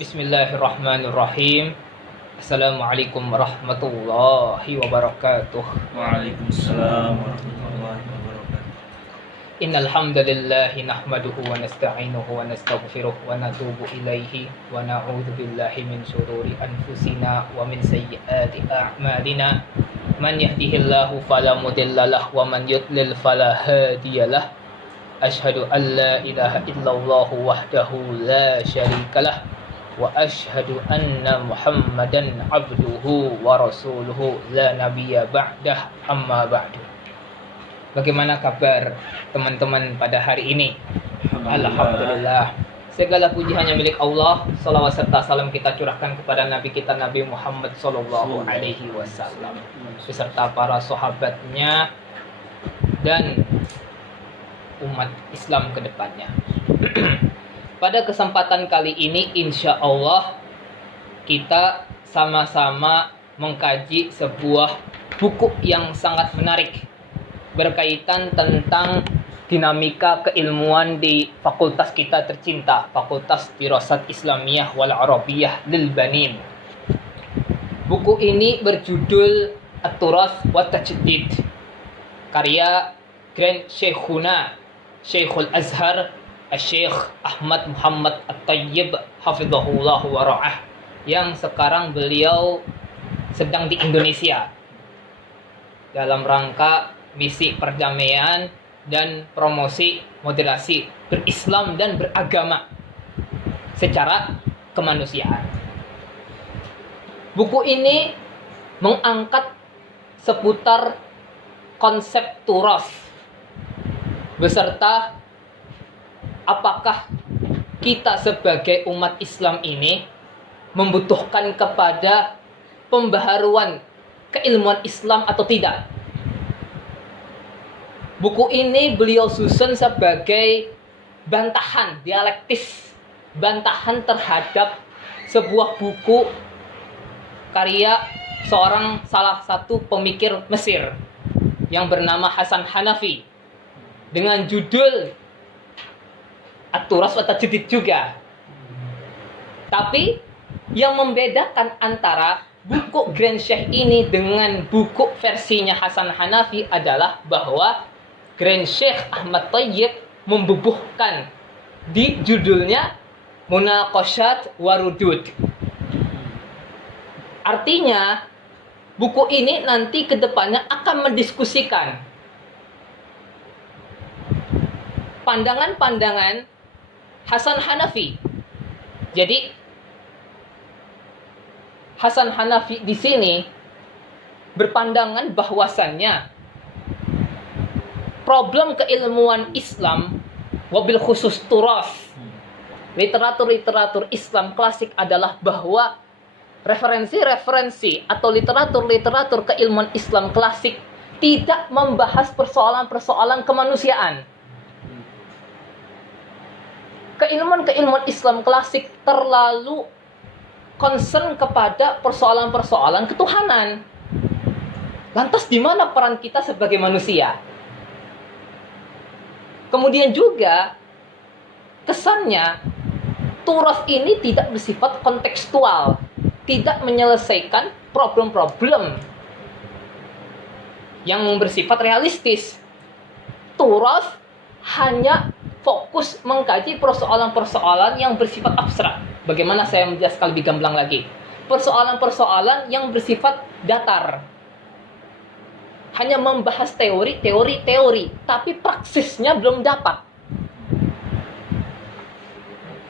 Bismillahirrahmanirrahim. Assalamualaikum warahmatullahi wabarakatuh. Waalaikumsalam warahmatullahi wabarakatuh. Innal hamdalillahi nahmaduhu wa nasta'inuhu wa nastaghfiruh wa natubu ilaihi wa na'udzu billahi min shururi anfusina wa min sayyiati a'malina. Man yahdihillahu fala mudhillalah wa man yudlil fala hadiyalah. Asyhadu an la ilaha illallah wahdahu la syarikalah wa asyhadu anna Muhammadan abduhu wa rasuluhu la nabiyya ba'dah, amma ba'du. Bagaimana kabar teman-teman pada hari ini? Alhamdulillah. Segala puji hanya milik Allah. Salawat serta salam kita curahkan kepada Nabi kita Nabi Muhammad sallallahu alaihi wasallam beserta para sahabatnya dan umat Islam ke depannya. Pada kesempatan kali ini insya Allah kita sama-sama mengkaji sebuah buku yang sangat menarik berkaitan tentang dinamika keilmuan di fakultas kita tercinta, Fakultas Dirasat Islamiyah wal Arabiyah lil Banin. Buku ini berjudul At-Turath wa Tajdid, karya Grand Syekhuna Syekhul Azhar Syekh Ahmad Muhammad At-Tayyib hafizahullah wa ra'ah, yang sekarang beliau sedang di Indonesia dalam rangka misi perdamaian dan promosi moderasi berislam dan beragama secara kemanusiaan. Buku ini mengangkat seputar konsep turas beserta apakah kita sebagai umat Islam ini membutuhkan kepada pembaharuan keilmuan Islam atau tidak. Buku ini beliau susun sebagai bantahan dialektis, bantahan terhadap sebuah buku karya salah satu pemikir Mesir yang bernama Hasan Hanafi dengan judul At-Turath wa Tajdid juga. Tapi yang membedakan antara buku Grand Syekh ini dengan buku versinya Hasan Hanafi adalah bahwa Grand Syekh Ahmad Tayyib membubuhkan di judulnya Munaqashat wa Rudud. Artinya buku ini nanti kedepannya akan mendiskusikan pandangan-pandangan Hasan Hanafi. Jadi Hasan Hanafi di sini berpandangan bahwasannya problem keilmuan Islam, wabil khusus turas, literatur Islam klasik adalah bahwa referensi atau literatur keilmuan Islam klasik tidak membahas persoalan-persoalan kemanusiaan. Keilmuan Islam klasik terlalu concern kepada persoalan-persoalan ketuhanan. Lantas di mana peran kita sebagai manusia? Kemudian juga kesannya turas ini tidak bersifat kontekstual, tidak menyelesaikan problem-problem yang bersifat realistis. Turas hanya fokus mengkaji persoalan-persoalan yang bersifat abstrak. Bagaimana saya menjelaskan lebih gamblang lagi? Persoalan-persoalan yang bersifat datar. Hanya membahas teori, tapi praksisnya belum dapat.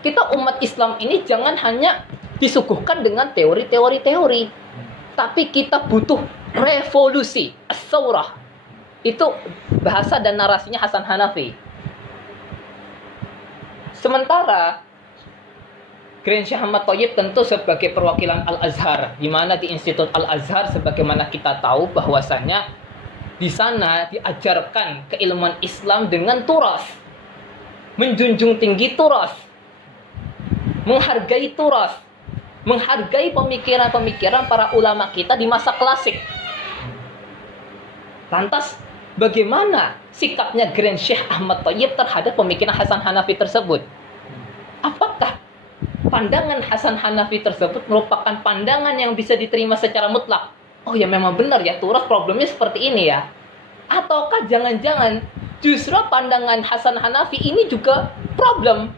Kita umat Islam ini jangan hanya disuguhkan dengan teori, tapi kita butuh revolusi, as-saurah. Itu bahasa dan narasinya Hasan Hanafi. Sementara Grand Syekh Ahmad Tayyib tentu sebagai perwakilan Al-Azhar, di mana di Institut Al-Azhar sebagaimana kita tahu bahwasanya di sana diajarkan keilmuan Islam dengan turas, menjunjung tinggi turas, menghargai turas, menghargai pemikiran-pemikiran para ulama kita di masa klasik. Lantas bagaimana sikapnya Grand Syekh Ahmad Tayyib terhadap pemikiran Hasan Hanafi tersebut? Apakah pandangan Hasan Hanafi tersebut merupakan pandangan yang bisa diterima secara mutlak. Oh ya memang benar ya, turas problemnya seperti ini ya. Ataukah jangan-jangan justru pandangan Hasan Hanafi ini juga problem?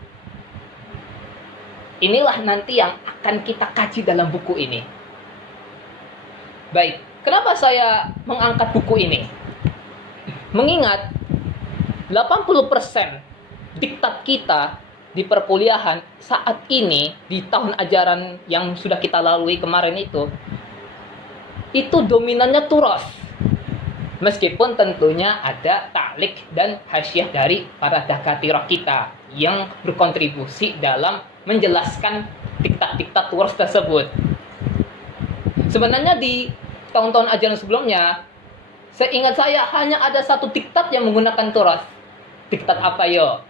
Inilah nanti yang akan kita kaji dalam buku ini. Baik, kenapa saya mengangkat buku ini? Mengingat 80% diktat kita di perkuliahan saat ini, di tahun ajaran yang sudah kita lalui kemarin itu dominannya turas. Meskipun tentunya ada ta'liq dan hasyiah dari para dakatirah kita yang berkontribusi dalam menjelaskan diktat-diktat turas tersebut. Sebenarnya di tahun-tahun ajaran sebelumnya, seingat saya hanya ada satu diktat yang menggunakan turas. Diktat apa yo?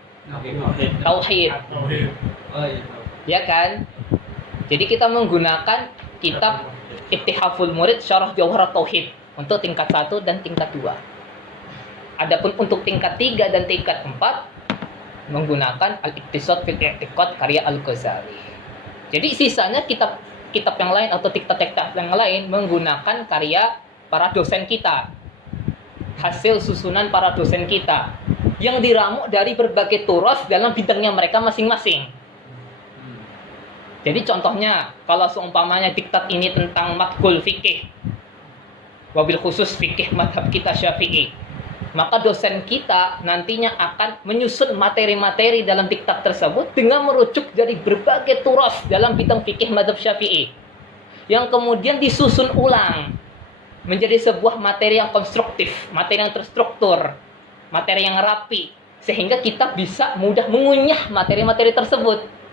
Tauhid. Ya kan? Jadi kita menggunakan kitab Ittihaful Murid Syarah Jawharat Tauhid untuk tingkat 1 dan tingkat 2. Adapun untuk tingkat 3 dan tingkat 4 menggunakan Al-Iqtisad fil I'tiqad karya Al-Ghazali. Jadi sisanya kitab yang lain atau diktat-diktat yang lain menggunakan karya para dosen kita. Hasil susunan para dosen kita yang diramu dari berbagai turas dalam bidangnya mereka masing-masing. Jadi contohnya, kalau seumpamanya diktat ini tentang matkul fikih, wabil khusus fikih madhab kita Syafi'i, maka dosen kita nantinya akan menyusun materi-materi dalam diktat tersebut dengan merujuk dari berbagai turas dalam bidang fikih madhab Syafi'i, yang kemudian disusun ulang menjadi sebuah materi yang konstruktif, materi yang terstruktur, materi yang rapi, sehingga kita bisa mudah mengunyah materi-materi tersebut.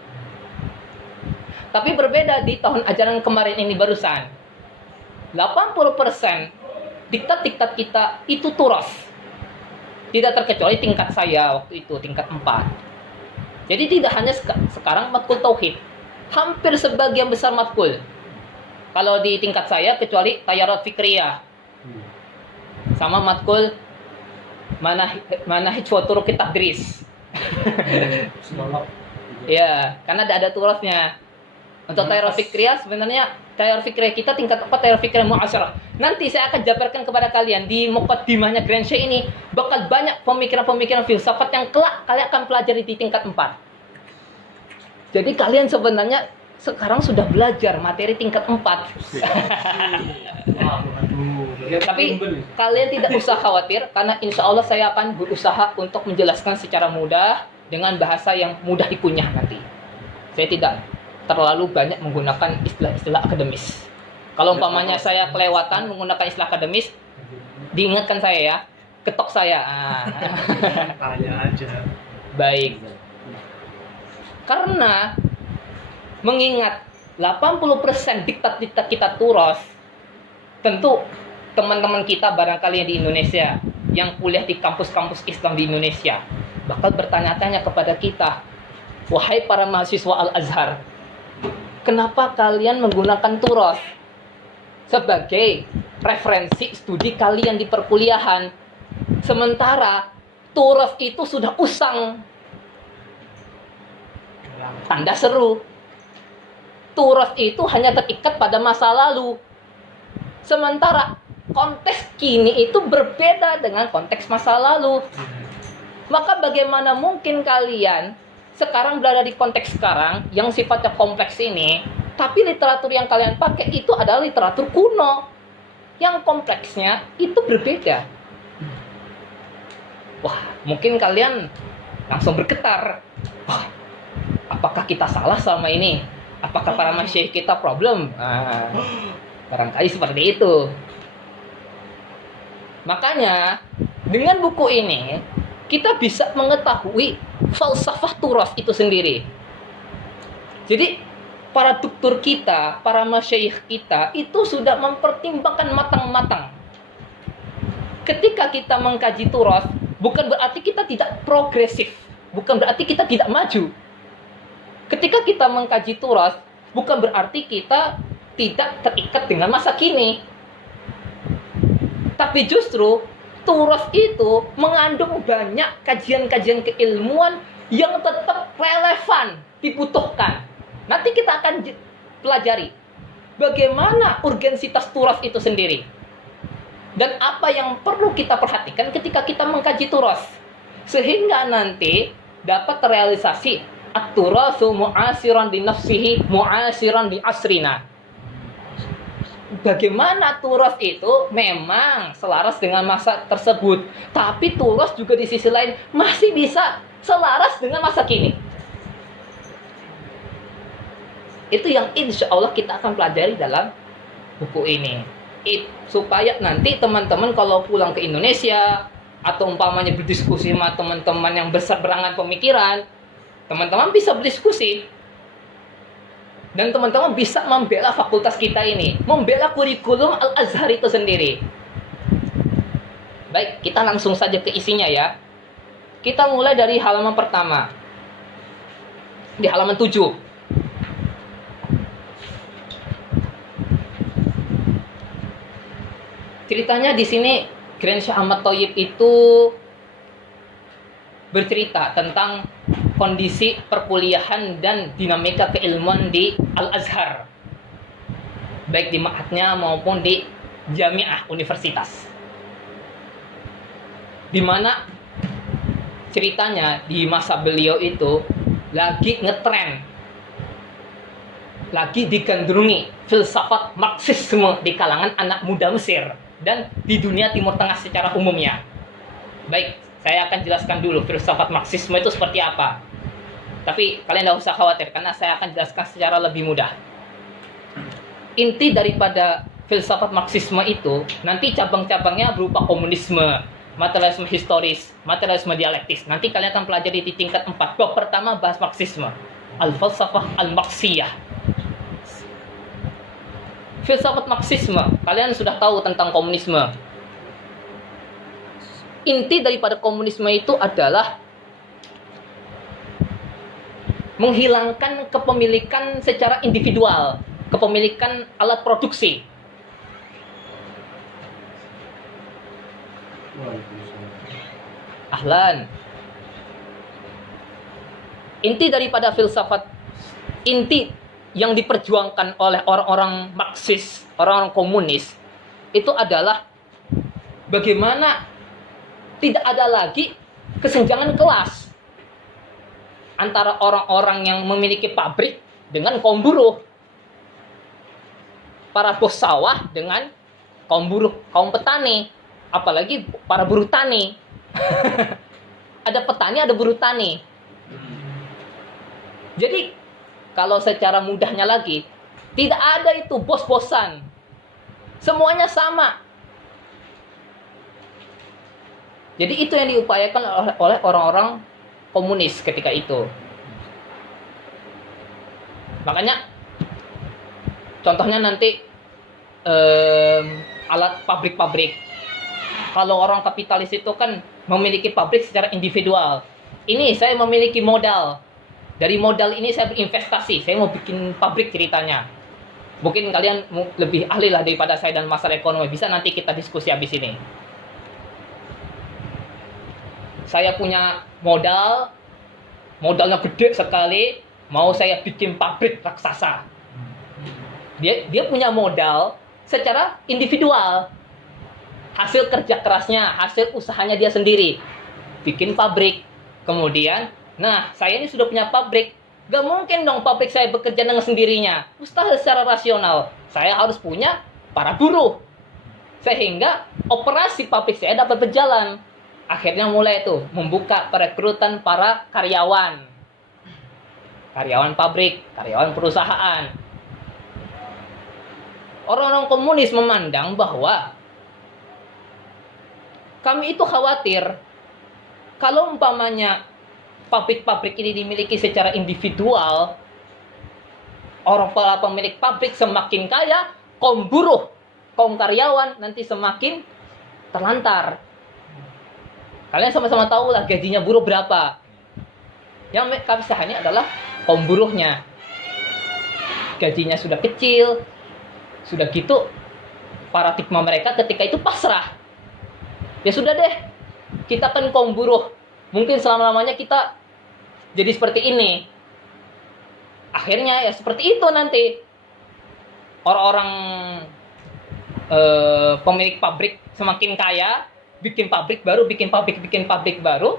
Tapi berbeda di tahun ajaran kemarin ini barusan. 80% diktat-diktat kita itu turas. Tidak terkecuali tingkat saya waktu itu, tingkat 4. Jadi tidak hanya sekarang matkul tauhid. Hampir sebagian besar matkul. Kalau di tingkat saya, kecuali tayarat fikriyah. Sama matkul manahij wa turuq tadris. Ya, karena ada turasnya. Untuk tayarat fikriyah sebenarnya tayarat fikriyah kita tingkat 4 tayarat fikriyah mu'asyarah. Nanti saya akan jabarkan kepada kalian di muqaddimahnya Grand Syekh ini bakal banyak pemikiran-pemikiran filsafat yang kelak kalian akan pelajari di tingkat 4. Jadi kalian sebenarnya sekarang sudah belajar materi tingkat 4. Tapi kalian tidak usah khawatir, karena insya Allah saya akan berusaha untuk menjelaskan secara mudah dengan bahasa yang mudah dikunyah nanti. Saya tidak terlalu banyak menggunakan istilah-istilah akademis. Kalau umpamanya saya kelewatan menggunakan istilah akademis, diingatkan saya ya, ketok saya. Tanya aja. Baik. Karena mengingat 80% diktat-diktat kita turas, tentu teman-teman kita barangkali yang di Indonesia, yang kuliah di kampus-kampus Islam di Indonesia, bakal bertanya-tanya kepada kita, wahai para mahasiswa Al-Azhar, kenapa kalian menggunakan turas sebagai referensi studi kalian di perkuliahan, sementara turas itu sudah usang? Tanda seru. Turas itu hanya terikat pada masa lalu. Sementara konteks kini itu berbeda dengan konteks masa lalu. Maka bagaimana mungkin kalian sekarang berada di konteks sekarang yang sifatnya kompleks ini, tapi literatur yang kalian pakai itu adalah literatur kuno yang kompleksnya itu berbeda. Wah, mungkin kalian langsung bergetar. Wah, apakah kita salah selama ini? Apakah para masyayikh kita problem? Barangkali seperti itu. Makanya dengan buku ini kita bisa mengetahui falsafah turas itu sendiri. Jadi para doktor kita, para masyayikh kita itu sudah mempertimbangkan matang-matang. Ketika kita mengkaji turas, bukan berarti kita tidak progresif, bukan berarti kita tidak maju. Ketika kita mengkaji turas, bukan berarti kita tidak terikat dengan masa kini. Tapi justru turas itu mengandung banyak kajian-kajian keilmuan yang tetap relevan, dibutuhkan. Nanti kita akan pelajari bagaimana urgensitas turas itu sendiri. Dan apa yang perlu kita perhatikan ketika kita mengkaji turas. Sehingga nanti dapat terrealisasi at-turasu mu'asiran di nafsihi mu'asiran di asrina. Bagaimana turas itu memang selaras dengan masa tersebut, tapi turas juga di sisi lain masih bisa selaras dengan masa kini. Itu yang insya Allah kita akan pelajari dalam buku ini. Supaya nanti teman-teman kalau pulang ke Indonesia atau umpamanya berdiskusi sama teman-teman yang berseberangan pemikiran, teman-teman bisa berdiskusi. Dan teman-teman bisa membela fakultas kita ini, membela kurikulum Al-Azhar itu sendiri. Baik, kita langsung saja ke isinya ya. Kita mulai dari halaman pertama. Di halaman 7. Ceritanya di sini Grand Syekh Ahmad Thayyib itu bercerita tentang kondisi perkuliahan dan dinamika keilmuan di Al-Azhar, baik di ma'hadnya maupun di jamiah universitas, di mana ceritanya di masa beliau itu lagi ngetren, lagi digandrungi filsafat Marxisme di kalangan anak muda Mesir dan di dunia Timur Tengah secara umumnya. Baik, saya akan jelaskan dulu filsafat Marxisme itu seperti apa. Tapi kalian tidak usah khawatir karena saya akan jelaskan secara lebih mudah. Inti daripada filsafat Marxisme itu nanti cabang-cabangnya berupa komunisme, materialisme historis, materialisme dialektis. Nanti kalian akan pelajari di tingkat 4. Bab pertama bahas Marxisme, al-falsafah al-Marxiyah. Filsafat Marxisme, kalian sudah tahu tentang komunisme. Inti daripada komunisme itu adalah menghilangkan kepemilikan secara individual, kepemilikan alat produksi. Ahlan. Inti daripada filsafat, inti yang diperjuangkan oleh orang-orang Marxis, orang-orang komunis, itu adalah bagaimana tidak ada lagi kesenjangan kelas antara orang-orang yang memiliki pabrik dengan kaum buruh, para bos sawah dengan kaum buruh, kaum petani, apalagi para buruh tani. Ada petani, ada buruh tani. Jadi kalau secara mudahnya lagi, tidak ada itu bos-bosan, semuanya sama. Jadi itu yang diupayakan oleh orang-orang komunis ketika itu. Makanya contohnya nanti alat pabrik-pabrik. Kalau orang kapitalis itu kan memiliki pabrik secara individual. Ini saya memiliki modal. Dari modal ini saya berinvestasi. Saya mau bikin pabrik ceritanya. Mungkin kalian lebih ahli lah daripada saya dan masalah ekonomi. Bisa nanti kita diskusi habis ini. Saya punya modal, modalnya gede sekali, mau saya bikin pabrik raksasa. Dia punya modal secara individual, hasil kerja kerasnya, hasil usahanya dia sendiri, bikin pabrik. Kemudian, nah saya ini sudah punya pabrik, gak mungkin dong pabrik saya bekerja dengan sendirinya, mustahil secara rasional. Saya harus punya para buruh, sehingga operasi pabrik saya dapat berjalan. Akhirnya mulai tuh membuka perekrutan para karyawan pabrik, karyawan perusahaan. Orang-orang komunis memandang bahwa kami itu khawatir kalau umpamanya pabrik-pabrik ini dimiliki secara individual, para pemilik pabrik semakin kaya, kaum buruh, kaum karyawan nanti semakin terlantar. Kalian sama-sama tahu lah gajinya buruh berapa. Yang kami sahani adalah kaum buruhnya. Gajinya sudah kecil, sudah gitu paradigma mereka ketika itu pasrah. Ya sudah deh, kita kan kaum buruh, mungkin selama-lamanya kita jadi seperti ini. Akhirnya ya seperti itu nanti. Orang-orang pemilik pabrik semakin kaya, bikin pabrik baru.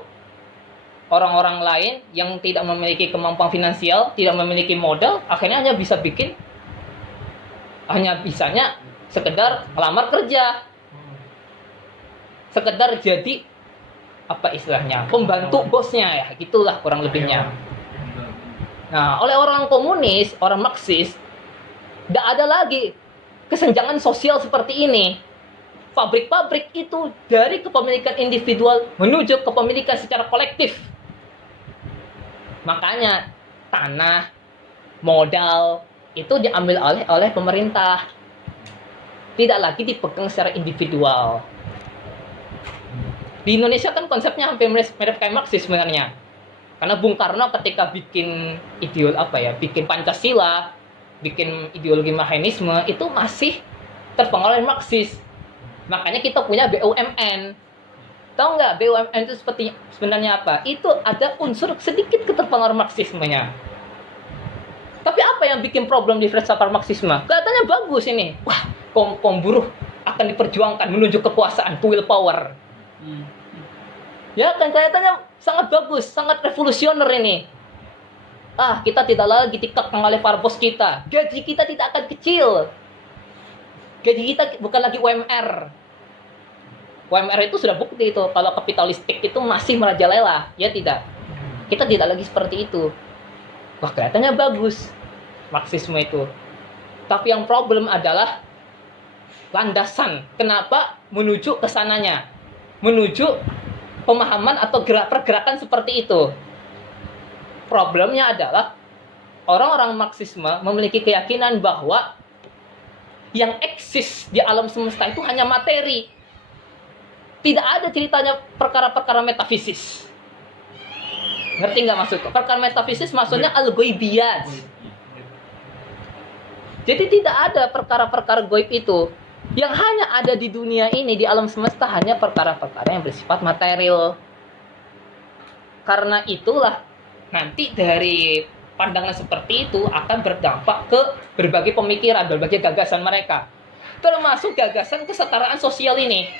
Orang-orang lain yang tidak memiliki kemampuan finansial, tidak memiliki modal, akhirnya hanya bisanya sekedar melamar kerja, sekedar jadi apa istilahnya, pembantu bosnya, ya gitulah kurang lebihnya. Nah, oleh orang komunis, orang Marxis, tidak ada lagi kesenjangan sosial seperti ini. Pabrik-pabrik itu dari kepemilikan individual menuju kepemilikan secara kolektif. Makanya tanah, modal itu diambil oleh pemerintah. Tidak lagi dipegang secara individual. Di Indonesia kan konsepnya hampir mirip kayak Marxis sebenarnya. Karena Bung Karno ketika bikin bikin Pancasila, bikin ideologi Marxisme itu masih terpengaruh Marxis. Makanya kita punya BUMN. Tahu nggak BUMN itu sebenarnya apa? Itu ada unsur sedikit keterpengaruh Marxismenya. Tapi apa yang bikin problem di filsafat Marxisme? Kelihatannya bagus ini. Wah, kaum buruh akan diperjuangkan menuju kekuasaan, will power. Ya kan kelihatannya sangat bagus, sangat revolusioner ini. Kita tidak lagi dikekang oleh para bos kita. Gaji kita tidak akan kecil. Gaji kita bukan lagi UMR. UMR itu sudah bukti itu kalau kapitalistik itu masih merajalela, ya tidak. Kita tidak lagi seperti itu. Wah, kelihatannya bagus Marxisme itu. Tapi yang problem adalah landasan. Kenapa menuju ke sananya? Menuju pemahaman atau pergerakan seperti itu. Problemnya adalah orang-orang Marxisme memiliki keyakinan bahwa yang eksis di alam semesta itu hanya materi. Tidak ada ceritanya perkara-perkara metafisis. Ngerti nggak maksudku? Perkara metafisis maksudnya al-ghaibiyat. Jadi tidak ada perkara-perkara gaib itu. Yang hanya ada di dunia ini, di alam semesta, hanya perkara-perkara yang bersifat material. Karena itulah nanti dari pandangan seperti itu akan berdampak ke berbagai pemikiran, berbagai gagasan mereka. Termasuk gagasan kesetaraan sosial ini.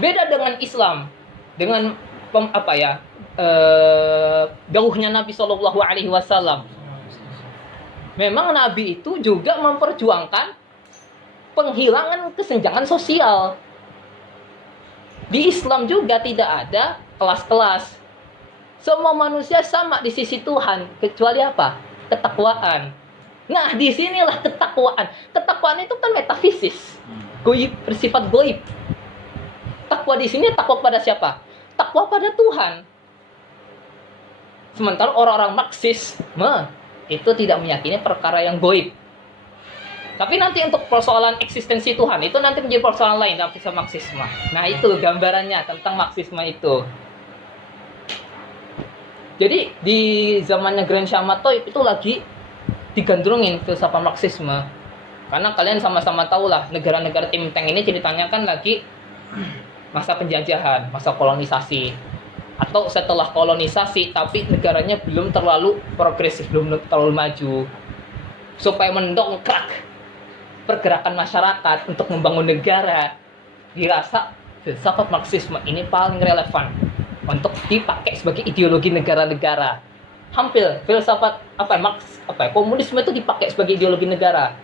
Beda dengan Islam, dengan dawuhnya Nabi SAW. Memang Nabi itu juga memperjuangkan penghilangan kesenjangan sosial. Di Islam juga tidak ada kelas-kelas. Semua manusia sama di sisi Tuhan, kecuali apa? Ketakwaan. Nah, disinilah ketakwaan. Ketakwaan itu kan metafisis, goib, bersifat goib. Takwa di sini takwa pada siapa? Takwa pada Tuhan. Sementara orang-orang Marxisme itu tidak meyakini perkara yang goib. Tapi nanti untuk persoalan eksistensi Tuhan itu nanti menjadi persoalan lain dalam kisah Marxisme. Nah, itu gambarannya tentang Marxisme itu. Jadi di zamannya Gramsci Toib itu lagi digandrungin filsafat Marxisme. Karena kalian sama-sama tahu lah, negara-negara Tim Tank ini ceritanya kan lagi masa penjajahan, masa kolonisasi, atau setelah kolonisasi tapi negaranya belum terlalu progresif, belum terlalu maju. Supaya mendongkrak pergerakan masyarakat untuk membangun negara, dirasa filsafat Marxisme ini paling relevan untuk dipakai sebagai ideologi negara-negara. Hampir filsafat komunisme itu dipakai sebagai ideologi negara.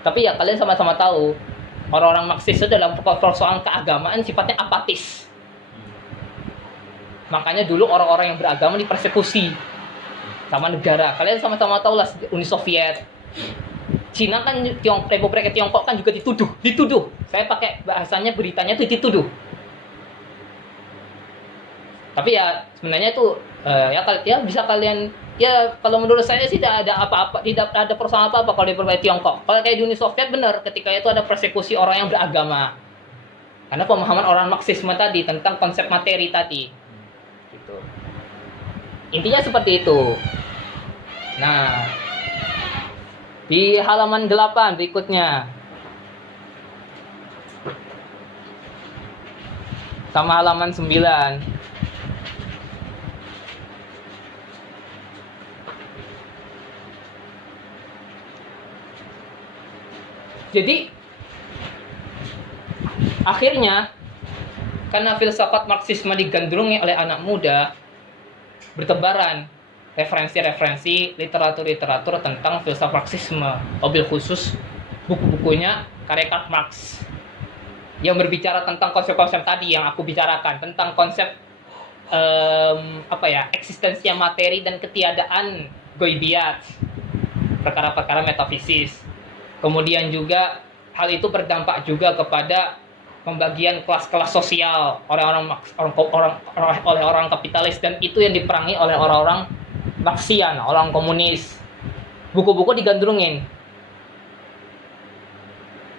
Tapi ya kalian sama-sama tahu, orang-orang Marxis itu dalam persoalan keagamaan sifatnya apatis. Makanya dulu orang-orang yang beragama dipersekusi sama negara. Kalian sama-sama tahu lah Uni Soviet. Cina kan, Republik Tiongkok kan juga dituduh. Saya pakai bahasanya, beritanya itu dituduh. Tapi ya sebenarnya itu ya bisa kalian, ya kalau menurut saya sih tidak ada apa-apa, tidak ada persoalan apa-apa kalau di Republik Tiongkok. Kalau kayak di Uni Soviet benar, ketika itu ada persekusi orang yang beragama. Karena pemahaman orang Marxisme tadi tentang konsep materi tadi. Gitu. Intinya seperti itu. Nah, di halaman 8 berikutnya. Sama halaman 9. Jadi akhirnya karena filsafat Marxisme digandrungi oleh anak muda, bertebaran referensi-referensi literatur-literatur tentang filsafat Marxisme, wabil khusus buku-bukunya karya Karl Marx yang berbicara tentang konsep-konsep tadi yang aku bicarakan, tentang konsep eksistensia materi dan ketiadaan goibiyat, perkara-perkara metafisis. Kemudian juga hal itu berdampak juga kepada pembagian kelas-kelas sosial oleh orang kapitalis, dan itu yang diperangi oleh orang-orang Marxian, orang komunis. Buku-buku digandrungin.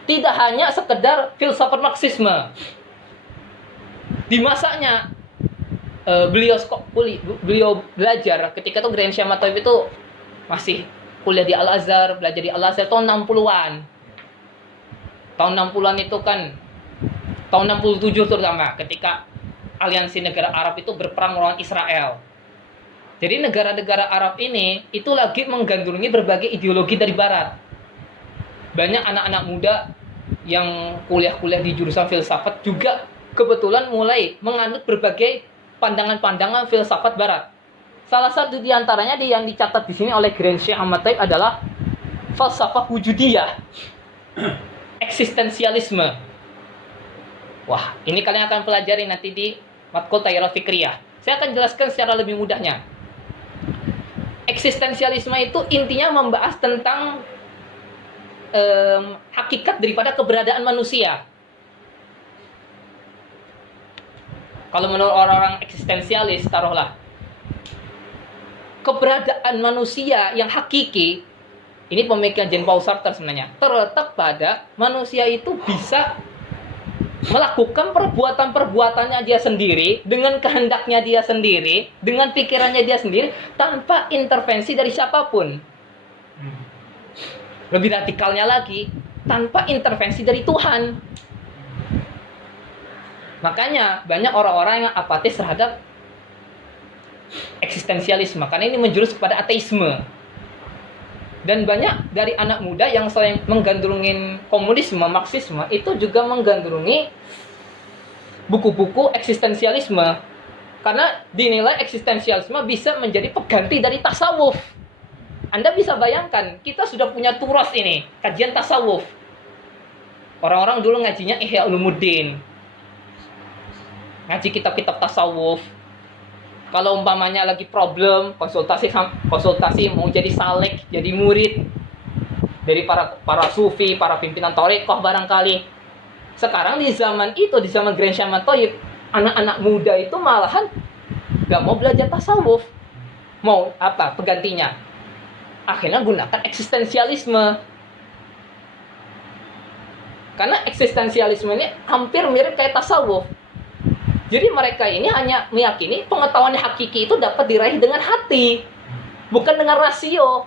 Tidak hanya sekedar filsafat Marxisme. Di masanya beliau belajar ketika itu Grenchen Matoib itu masih kuliah di Al-Azhar, belajar di Al-Azhar tahun 60-an. Tahun 60-an itu kan tahun 67 terutama ketika aliansi negara Arab itu berperang melawan Israel. Jadi negara-negara Arab ini itu lagi menggandrungi berbagai ideologi dari barat. Banyak anak-anak muda yang kuliah-kuliah di jurusan filsafat juga kebetulan mulai menganut berbagai pandangan-pandangan filsafat barat. Salah satu di antaranya yang dicatat di sini oleh Grenchen Matoib adalah falsafah wujudiyah, eksistensialisme. Wah, ini kalian akan pelajari nanti di matkul Tayyarah Fikriyah. Saya akan jelaskan secara lebih mudahnya. Eksistensialisme itu intinya membahas tentang hakikat daripada keberadaan manusia. Kalau menurut orang-orang eksistensialis, taruhlah, keberadaan manusia yang hakiki, ini pemikiran Jean-Paul Sartre sebenarnya, terletak pada manusia itu bisa melakukan perbuatan-perbuatannya dia sendiri, dengan kehendaknya dia sendiri, dengan pikirannya dia sendiri, tanpa intervensi dari siapapun. Lebih radikalnya lagi, tanpa intervensi dari Tuhan. Makanya banyak orang-orang yang apatis terhadap eksistensialisme, karena ini menjurus kepada ateisme. Dan banyak dari anak muda yang selain menggandrungin komunisme, Marxisme, itu juga menggandrungi buku-buku eksistensialisme. Karena dinilai eksistensialisme bisa menjadi pengganti dari tasawuf. Anda bisa bayangkan, kita sudah punya turas ini, kajian tasawuf. Orang-orang dulu ngajinya Ihya Ulumuddin, ngaji kitab-kitab tasawuf. Kalau umpamanya lagi problem, konsultasi mau jadi salik, jadi murid dari para sufi, para pimpinan thariqah barangkali. Sekarang di zaman itu, di zaman Grenchen Matoib, anak-anak muda itu malahan gak mau belajar tasawuf. Mau apa penggantinya? Akhirnya gunakan eksistensialisme. Karena eksistensialisme ini hampir mirip kayak tasawuf. Jadi mereka ini hanya meyakini pengetahuan hakiki itu dapat diraih dengan hati, bukan dengan rasio.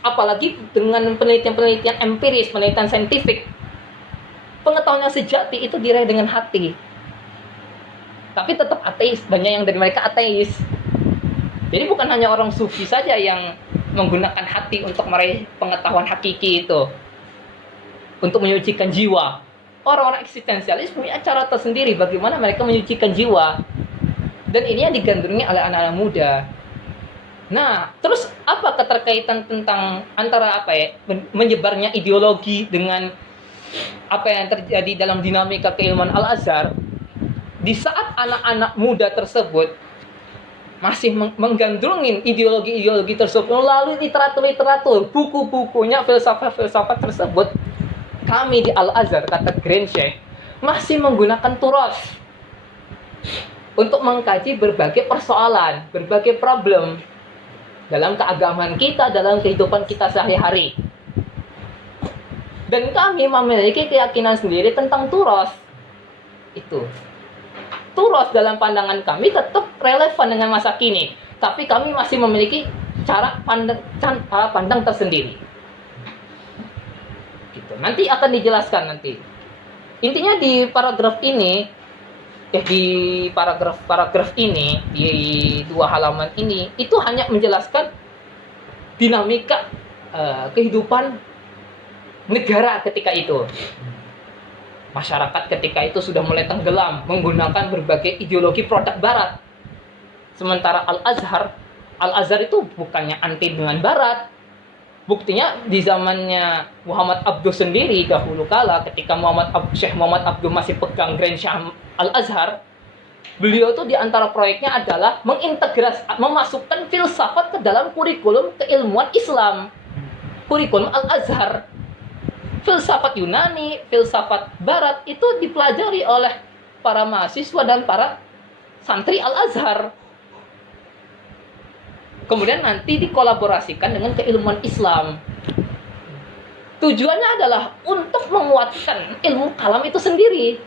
Apalagi dengan penelitian-penelitian empiris, penelitian saintifik. Pengetahuan yang sejati itu diraih dengan hati. Tapi tetap ateis, banyak yang dari mereka ateis. Jadi bukan hanya orang sufi saja yang menggunakan hati untuk meraih pengetahuan hakiki itu, untuk menyucikan jiwa. Orang-orang eksistensialis punya cara tersendiri bagaimana mereka menyucikan jiwa. Dan ini yang digandrungi oleh anak-anak muda. Nah, terus apa keterkaitan tentang antara menyebarnya ideologi dengan apa yang terjadi dalam dinamika keilmuan Al-Azhar? Di saat anak-anak muda tersebut masih menggandrungin ideologi-ideologi tersebut melalui literatur-literatur, buku-bukunya, filsafat-filsafat tersebut, kami di Al-Azhar, kata Grenchen, masih menggunakan turas untuk mengkaji berbagai persoalan, berbagai problem dalam keagamaan kita, dalam kehidupan kita sehari-hari. Dan kami memiliki keyakinan sendiri tentang turas. Itu. Turas dalam pandangan kami tetap relevan dengan masa kini, tapi kami masih memiliki cara pandang tersendiri. Gitu. Nanti akan dijelaskan nanti. Intinya di paragraf ini, di paragraf ini, di 2 halaman ini, itu hanya menjelaskan dinamika kehidupan negara ketika itu. Masyarakat ketika itu sudah mulai tenggelam menggunakan berbagai ideologi produk barat. Sementara Al-Azhar itu bukannya anti dengan barat. Buktinya di zamannya Muhammad Abduh sendiri dahulu kala ketika Syekh Muhammad Abduh masih pegang Grand Syam Al-Azhar, beliau tuh di antara proyeknya adalah memasukkan filsafat ke dalam kurikulum keilmuan Islam. Kurikulum Al-Azhar. Filsafat Yunani, filsafat barat itu dipelajari oleh para mahasiswa dan para santri Al-Azhar. Kemudian nanti dikolaborasikan dengan keilmuan Islam. Tujuannya adalah untuk menguatkan ilmu kalam itu sendiri.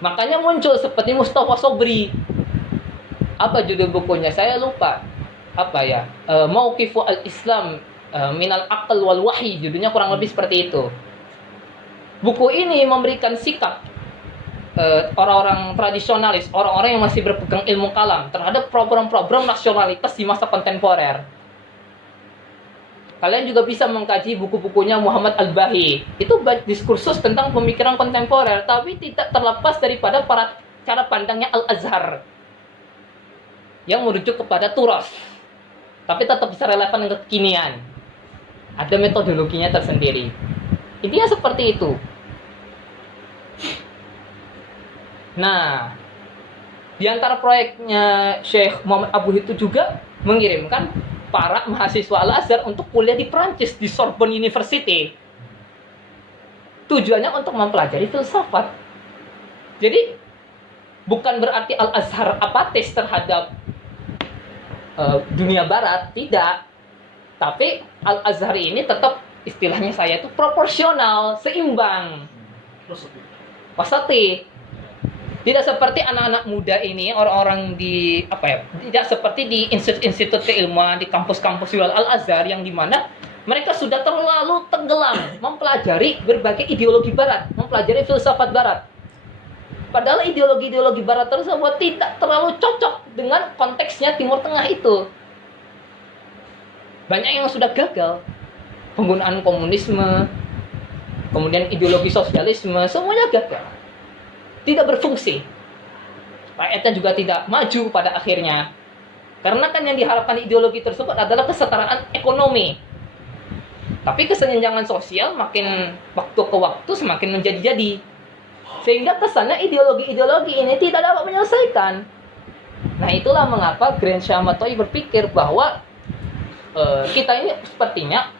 Makanya muncul seperti Mustafa Sobri. Apa judul bukunya? Saya lupa. Apa ya? Mauqifu al-Islam minal aql wal wahyi. Judulnya kurang lebih seperti itu. Buku ini memberikan sikap orang-orang tradisionalis, orang-orang yang masih berpegang ilmu kalam terhadap program-program nasionalitas di masa kontemporer. Kalian juga bisa mengkaji buku-bukunya Muhammad Al-Bahi. Itu diskursus tentang pemikiran kontemporer, tapi tidak terlepas daripada cara pandangnya Al-Azhar yang merujuk kepada turas, tapi tetap bisa relevan dengan kekinian. Ada metodologinya tersendiri. Intinya seperti itu. Nah, di antara proyeknya Syekh Muhammad Abduh itu juga mengirimkan para mahasiswa Al-Azhar untuk kuliah di Prancis, di Sorbonne University. Tujuannya untuk mempelajari filsafat. Jadi, bukan berarti Al-Azhar apatis terhadap dunia barat, tidak. Tapi Al-Azhar ini tetap, istilahnya saya itu proporsional, seimbang. Wasati. Tidak seperti anak-anak muda ini, orang-orang di tidak seperti di institut-institut keilmuan di kampus-kampus Al-Azhar yang dimana mereka sudah terlalu tenggelam mempelajari berbagai ideologi barat, mempelajari filsafat barat. Padahal ideologi-ideologi barat tersebut tidak terlalu cocok dengan konteksnya Timur Tengah itu. Banyak yang sudah gagal. Penggunaan komunisme, kemudian ideologi sosialisme, semuanya gagal. Tidak berfungsi. Rakyatnya juga tidak maju pada akhirnya. Karena kan yang diharapkan ideologi tersebut adalah kesetaraan ekonomi. Tapi kesenjangan sosial makin waktu ke waktu semakin menjadi-jadi. Sehingga kesannya ideologi-ideologi ini tidak dapat menyelesaikan. Nah, itulah mengapa Grand Syam At-Tha'i berpikir bahwa kita ini sepertinya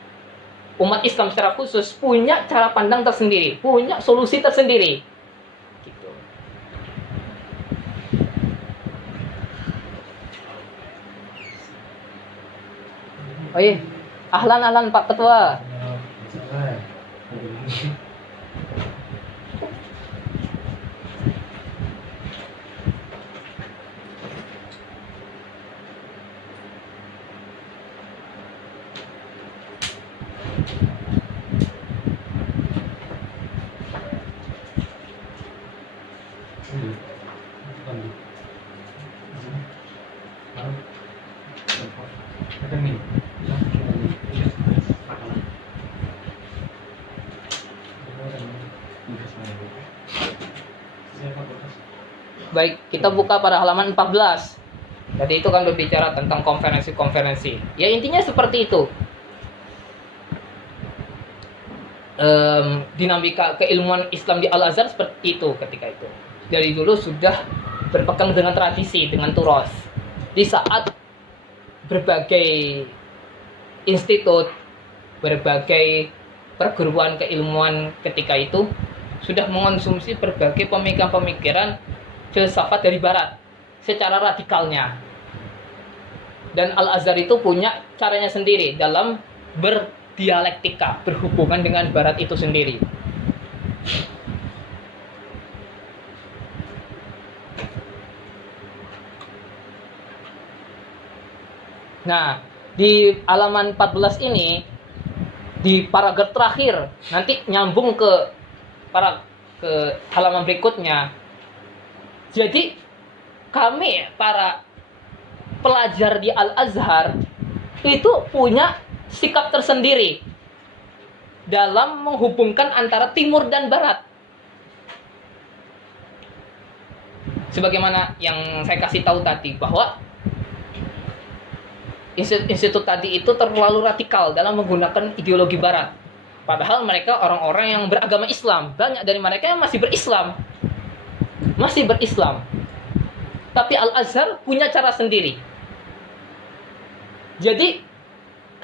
umat Islam secara khusus punya cara pandang tersendiri, punya solusi tersendiri. Gitu. Oh iya, ahlan Pak Ketua. Baik, kita buka pada halaman 14. Jadi itu kan berbicara tentang konferensi-konferensi. Ya intinya seperti itu. Dinamika keilmuan Islam di Al-Azhar seperti itu ketika itu. Dari dulu sudah berpegang dengan tradisi, dengan turos. Di saat berbagai institut, berbagai perguruan keilmuan ketika itu sudah mengonsumsi berbagai pemikiran-pemikiran filsafat dari barat secara radikalnya. Dan Al-Azhar itu punya caranya sendiri dalam berdialektika, berhubungan dengan barat itu sendiri. Nah, di halaman 14 ini di paragraf terakhir nanti nyambung ke halaman berikutnya. Jadi kami para pelajar di Al-Azhar itu punya sikap tersendiri. dalam menghubungkan antara timur dan barat. Sebagaimana yang saya kasih tahu tadi, bahwa institut tadi itu terlalu radikal dalam menggunakan ideologi barat. Padahal mereka orang-orang yang beragama Islam. Banyak dari mereka yang masih berislam. Tapi Al-Azhar punya cara sendiri. Jadi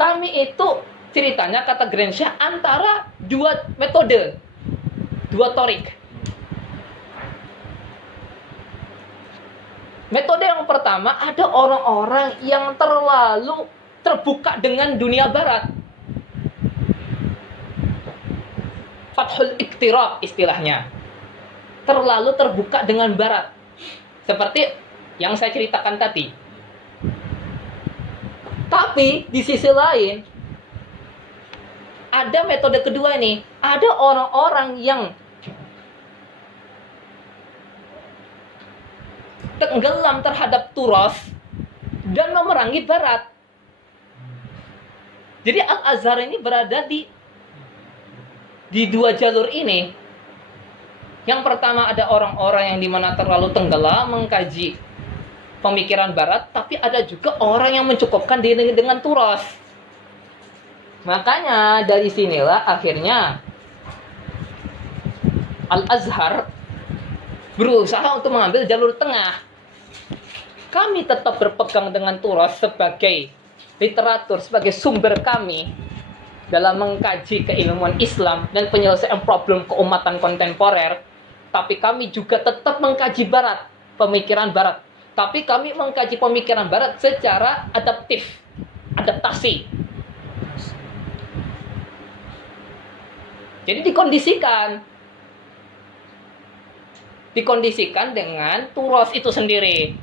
kami itu ceritanya, kata Gramsci, antara dua metode, dua torik. Metode yang pertama, ada orang-orang yang terlalu terbuka dengan dunia barat. Fathul Iqtirab istilahnya. Terlalu terbuka dengan barat. Seperti yang saya ceritakan tadi. Tapi di sisi lain, ada metode kedua nih. Ada orang-orang yang tenggelam terhadap turas dan memerangi barat. Jadi Al-Azhar ini berada di dua jalur ini. Yang pertama, ada orang-orang yang dimana terlalu tenggelam mengkaji pemikiran barat, tapi ada juga orang yang mencukupkan diri dengan turas. Makanya dari sinilah akhirnya Al-Azhar berusaha untuk mengambil jalur tengah. Kami tetap berpegang dengan turas sebagai literatur, sebagai sumber kami dalam mengkaji keilmuan Islam dan penyelesaian problem keumatan kontemporer. Tapi kami juga tetap mengkaji barat, pemikiran barat. Tapi kami mengkaji pemikiran barat secara adaptasi. Jadi dikondisikan dengan turas itu sendiri,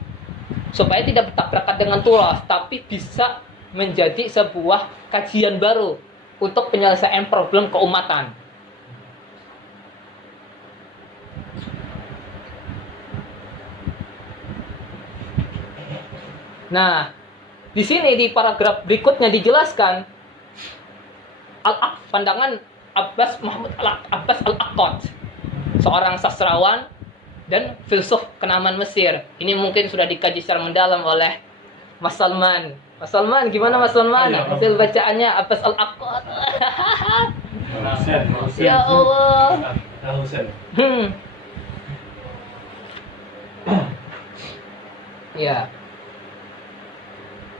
supaya tidak bertabrakan dengan turas, tapi bisa menjadi sebuah kajian baru untuk penyelesaian problem keumatan. Nah, di sini di paragraf berikutnya dijelaskan pandangan Abbas Muhammad Abbas Al-Aqad, seorang sastrawan dan filsuf kenamaan Mesir. Ini mungkin sudah dikaji secara mendalam oleh Mas Salman. Mas Salman, gimana Mas Salman? Hasil bacaannya Abbas Al-Aqad. Ya Allah. Ya.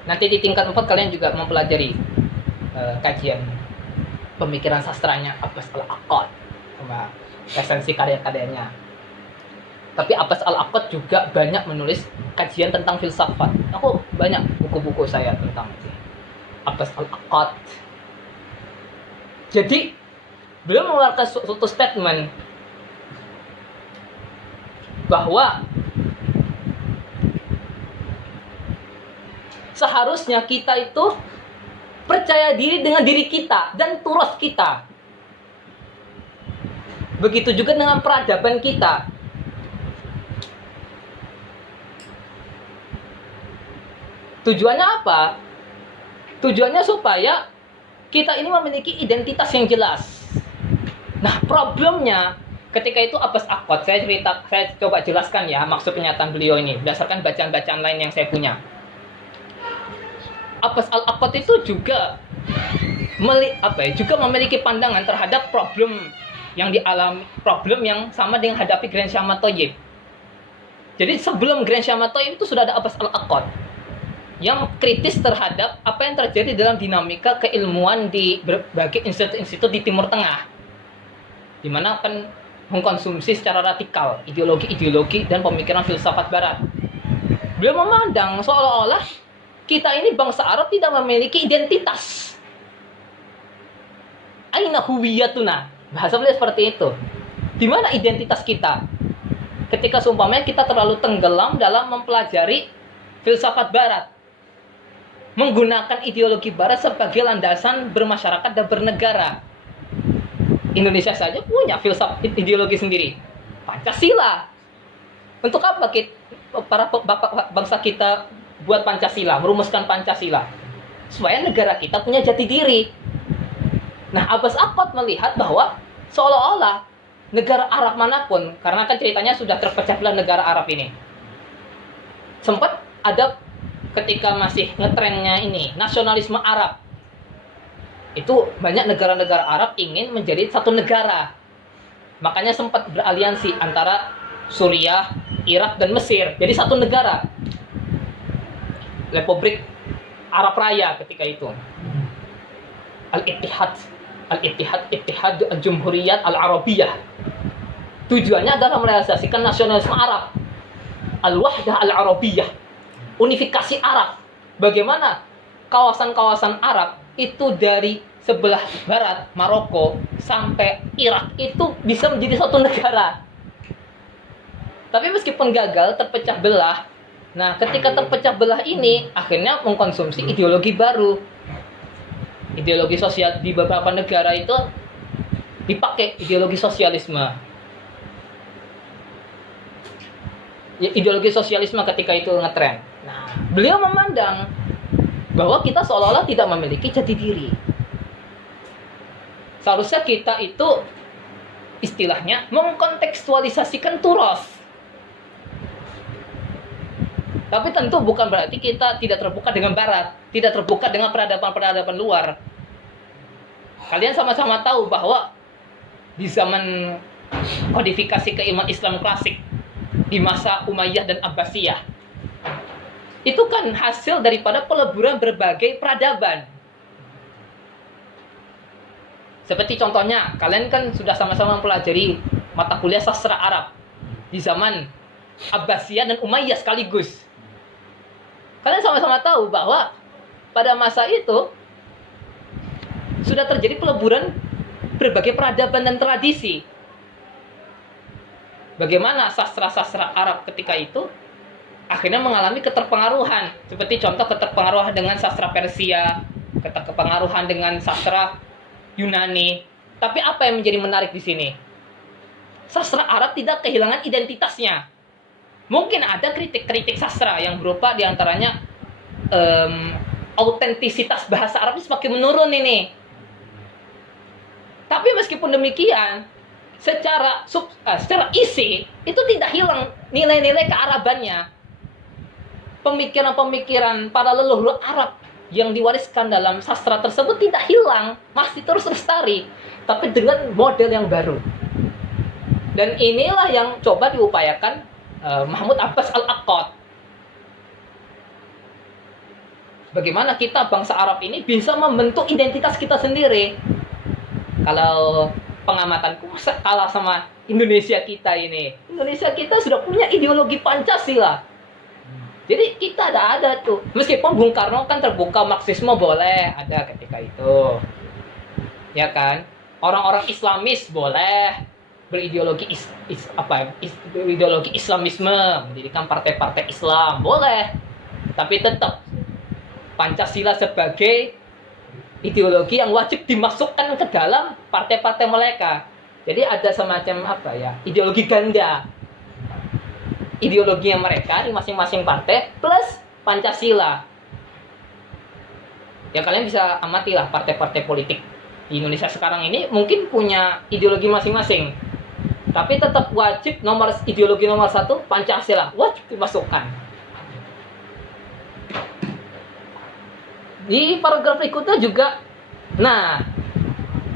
Nanti di tingkat 4 kalian juga mempelajari kajian pemikiran sastranya Abbas Al-Aqad sama esensi karya-karyanya. Tapi Abbas Al-Aqad juga banyak menulis kajian tentang filsafat. Aku banyak buku-buku saya tentang Abbas Al-Aqad. Jadi beliau mengeluarkan suatu statement bahwa seharusnya kita itu percaya diri dengan diri kita dan turas kita. Begitu juga dengan peradaban kita. Tujuannya apa? Tujuannya supaya kita ini memiliki identitas yang jelas. Nah, problemnya ketika itu Abbas Al-Aqad, saya coba jelaskan ya maksud pernyataan beliau ini berdasarkan bacaan-bacaan lain yang saya punya. Abbas Al-Aqad itu juga memiliki pandangan terhadap problem yang sama dengan hadapi Grand Syama Thayyib. Jadi sebelum Grand Syama Thayyib itu sudah ada Abbas Al-Aqad yang kritis terhadap apa yang terjadi dalam dinamika keilmuan di berbagai institut-institut di Timur Tengah, di mana akan mengkonsumsi secara radikal ideologi-ideologi dan pemikiran filsafat Barat. Beliau memandang seolah-olah kita ini bangsa Arab tidak memiliki identitas. Aina huwiyatuna. Bahasa beliau seperti itu. Di mana identitas kita? Ketika seumpamanya kita terlalu tenggelam dalam mempelajari filsafat Barat, menggunakan ideologi Barat sebagai landasan bermasyarakat dan bernegara. Indonesia saja punya filsafat ideologi sendiri, Pancasila. Untuk apa para bangsa kita buat Pancasila, merumuskan Pancasila? Supaya negara kita punya jati diri. Nah, Abbas Akkad melihat bahwa seolah-olah negara Arab manapun, karena kan ceritanya sudah terpecah belah negara Arab ini. Sempat ada ketika masih ngetrennya ini, nasionalisme Arab. Itu banyak negara-negara Arab ingin menjadi satu negara. Makanya sempat beraliansi antara Suriah, Irak, dan Mesir. Jadi satu negara. Republik Arab Raya ketika itu. Ittihad Al-Jumhuriyat Al-Arabiyah. Tujuannya adalah merealisasikan nasionalisme Arab. Al-Wahdah Al-Arabiyah. Unifikasi Arab. Bagaimana kawasan-kawasan Arab itu dari sebelah barat Maroko sampai Irak itu bisa menjadi satu negara. Tapi meskipun gagal terpecah belah, nah ketika terpecah belah ini akhirnya mengkonsumsi ideologi baru. Ideologi sosial di beberapa negara itu dipakai ideologi sosialisme. Ya, ideologi sosialisme ketika itu ngetren. Nah, beliau memandang bahwa kita seolah-olah tidak memiliki jati diri. Seharusnya kita itu istilahnya mengkontekstualisasikan turas. Tapi tentu bukan berarti kita tidak terbuka dengan barat, tidak terbuka dengan peradaban-peradaban luar. Kalian sama-sama tahu bahwa di zaman kodifikasi keilmuan Islam klasik di masa Umayyah dan Abbasiyah, itu kan hasil daripada peleburan berbagai peradaban. Seperti contohnya, kalian kan sudah sama-sama mempelajari mata kuliah sastra Arab di zaman Abbasiyah dan Umayyah sekaligus. Kalian sama-sama tahu bahwa pada masa itu sudah terjadi peleburan berbagai peradaban dan tradisi. Bagaimana sastra-sastra Arab ketika itu akhirnya mengalami keterpengaruhan. Seperti contoh keterpengaruhan dengan sastra Persia, keterpengaruhan dengan sastra Yunani. Tapi apa yang menjadi menarik di sini? Sastra Arab tidak kehilangan identitasnya. Mungkin ada kritik-kritik sastra yang berupa diantaranya autentisitas bahasa Arab ini semakin menurun ini. Tapi meskipun demikian, secara isi itu tidak hilang nilai-nilai kearabannya. Pemikiran-pemikiran para leluhur Arab yang diwariskan dalam sastra tersebut tidak hilang, masih terus lestari, tapi dengan model yang baru. Dan inilah yang coba diupayakan Mahmud Abbas Al-Akkad. Bagaimana kita bangsa Arab ini bisa membentuk identitas kita sendiri. Kalau pengamatanku kalah sama Indonesia kita ini. Indonesia kita sudah punya ideologi Pancasila. Jadi kita ada tuh. Meskipun Bung Karno kan terbuka Marxisme boleh ada ketika itu. Ya kan? Orang-orang Islamis boleh berideologi ideologi Islamisme, mendirikan partai-partai Islam, boleh. Tapi tetap Pancasila sebagai ideologi yang wajib dimasukkan ke dalam partai-partai mereka. Jadi ada semacam ideologi ganda. Ideologinya mereka di masing-masing partai plus Pancasila. Ya kalian bisa amatilah partai-partai politik di Indonesia sekarang ini mungkin punya ideologi masing-masing. Tapi tetap wajib ideologi nomor 1 Pancasila wajib dimasukkan. Di paragraf berikutnya juga,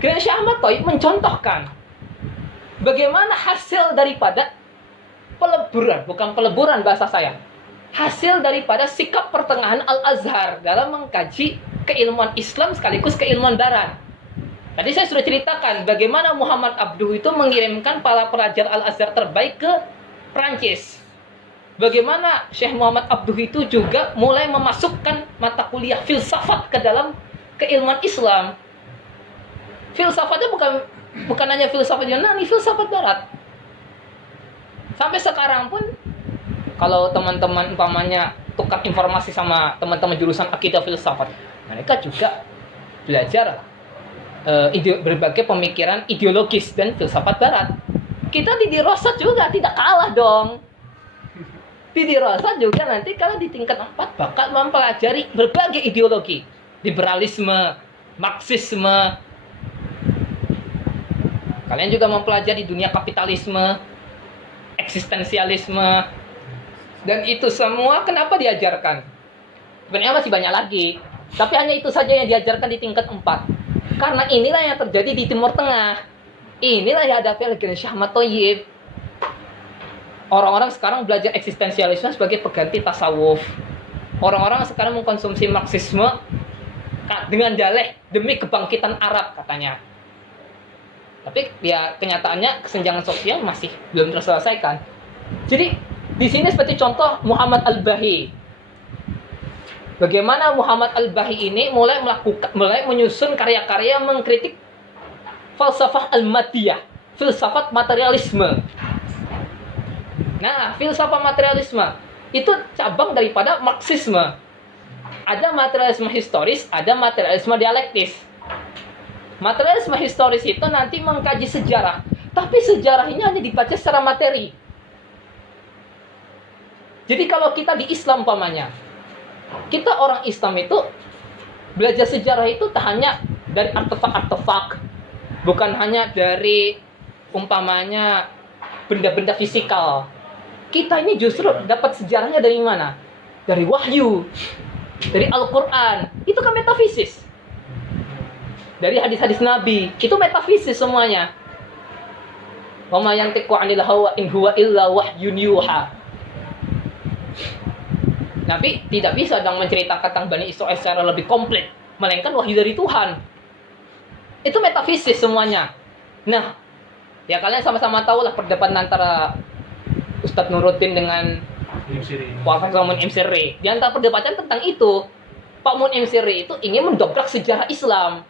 Kiai Syekh Ahmad Thayyib mencontohkan bagaimana hasil daripada peleburan bahasa saya. Hasil daripada sikap pertengahan Al-Azhar dalam mengkaji keilmuan Islam sekaligus keilmuan Barat. Tadi saya sudah ceritakan bagaimana Muhammad Abduh itu mengirimkan para pelajar Al-Azhar terbaik ke Prancis. Bagaimana Syekh Muhammad Abduh itu juga mulai memasukkan mata kuliah filsafat ke dalam keilmuan Islam. Filsafatnya bukan hanya filsafat Yunani, filsafat Barat. Sampai sekarang pun kalau teman-teman umpamanya tukar informasi sama teman-teman jurusan akidah filsafat, mereka juga belajar berbagai pemikiran ideologis dan filsafat Barat. Kita di Dirosat juga tidak kalah dong. Di Dirosat juga nanti kalau di tingkat 4 bakal mempelajari berbagai ideologi, liberalisme, Marxisme, Kalian juga mempelajari dunia kapitalisme, eksistensialisme, dan itu semua kenapa diajarkan? Sebenarnya masih banyak lagi, tapi hanya itu saja yang diajarkan di tingkat 4. Karena inilah yang terjadi di Timur Tengah. Inilah yang ada Grand Syah Ahmad Thayyib. Orang-orang sekarang belajar eksistensialisme sebagai pengganti tasawuf. Orang-orang sekarang mengkonsumsi Marxisme dengan dalih demi kebangkitan Arab katanya. Tapi ya kenyataannya kesenjangan sosial masih belum terselesaikan. Jadi di sini seperti contoh Muhammad Al-Bahi. Bagaimana Muhammad Al-Bahi ini mulai menyusun karya-karya mengkritik falsafah al-madiyah, filsafat materialisme. Nah, filsafat materialisme itu cabang daripada Marxisme. Ada materialisme historis, ada materialisme dialektis. Materialisme historis itu nanti mengkaji sejarah, tapi sejarah ini hanya dibaca secara materi. Jadi kalau kita di Islam umpamanya, kita orang Islam itu belajar sejarah itu tak hanya dari artefak-artefak, bukan hanya dari umpamanya benda-benda fisikal. Kita ini justru dapat sejarahnya dari mana? Dari wahyu, dari Al-Quran. Itu kan metafisis. Dari hadis-hadis Nabi, itu metafisis semuanya. Wa ma yantiqu 'anil hawa in huwa illa wahyun yuha. Nabi tidak bisa sedang menceritakan tentang Bani Israil secara lebih komplit, melainkan wahyu dari Tuhan. Itu metafisis semuanya. Nah, ya kalian sama-sama tahu lah perdebatan antara Ustadz Nuruddin dengan Pak Mun M. Sirri. Di antara perdebatan tentang itu, Pak Mun M. Sirri itu ingin mendobrak sejarah Islam.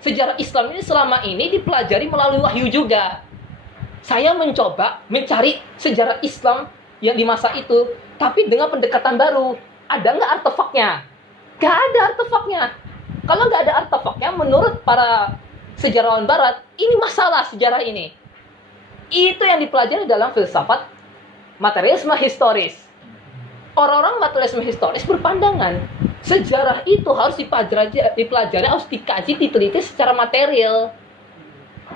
Sejarah Islam ini selama ini dipelajari melalui wahyu juga. Saya mencoba mencari sejarah Islam yang di masa itu, tapi dengan pendekatan baru. Ada nggak artefaknya? Nggak ada artefaknya. Kalau nggak ada artefaknya, menurut para sejarawan Barat, ini masalah sejarah ini. Itu yang dipelajari dalam filsafat materialisme historis. Orang-orang materialisme historis berpandangan sejarah itu harus dipelajari, harus dikaji, diteliti secara material.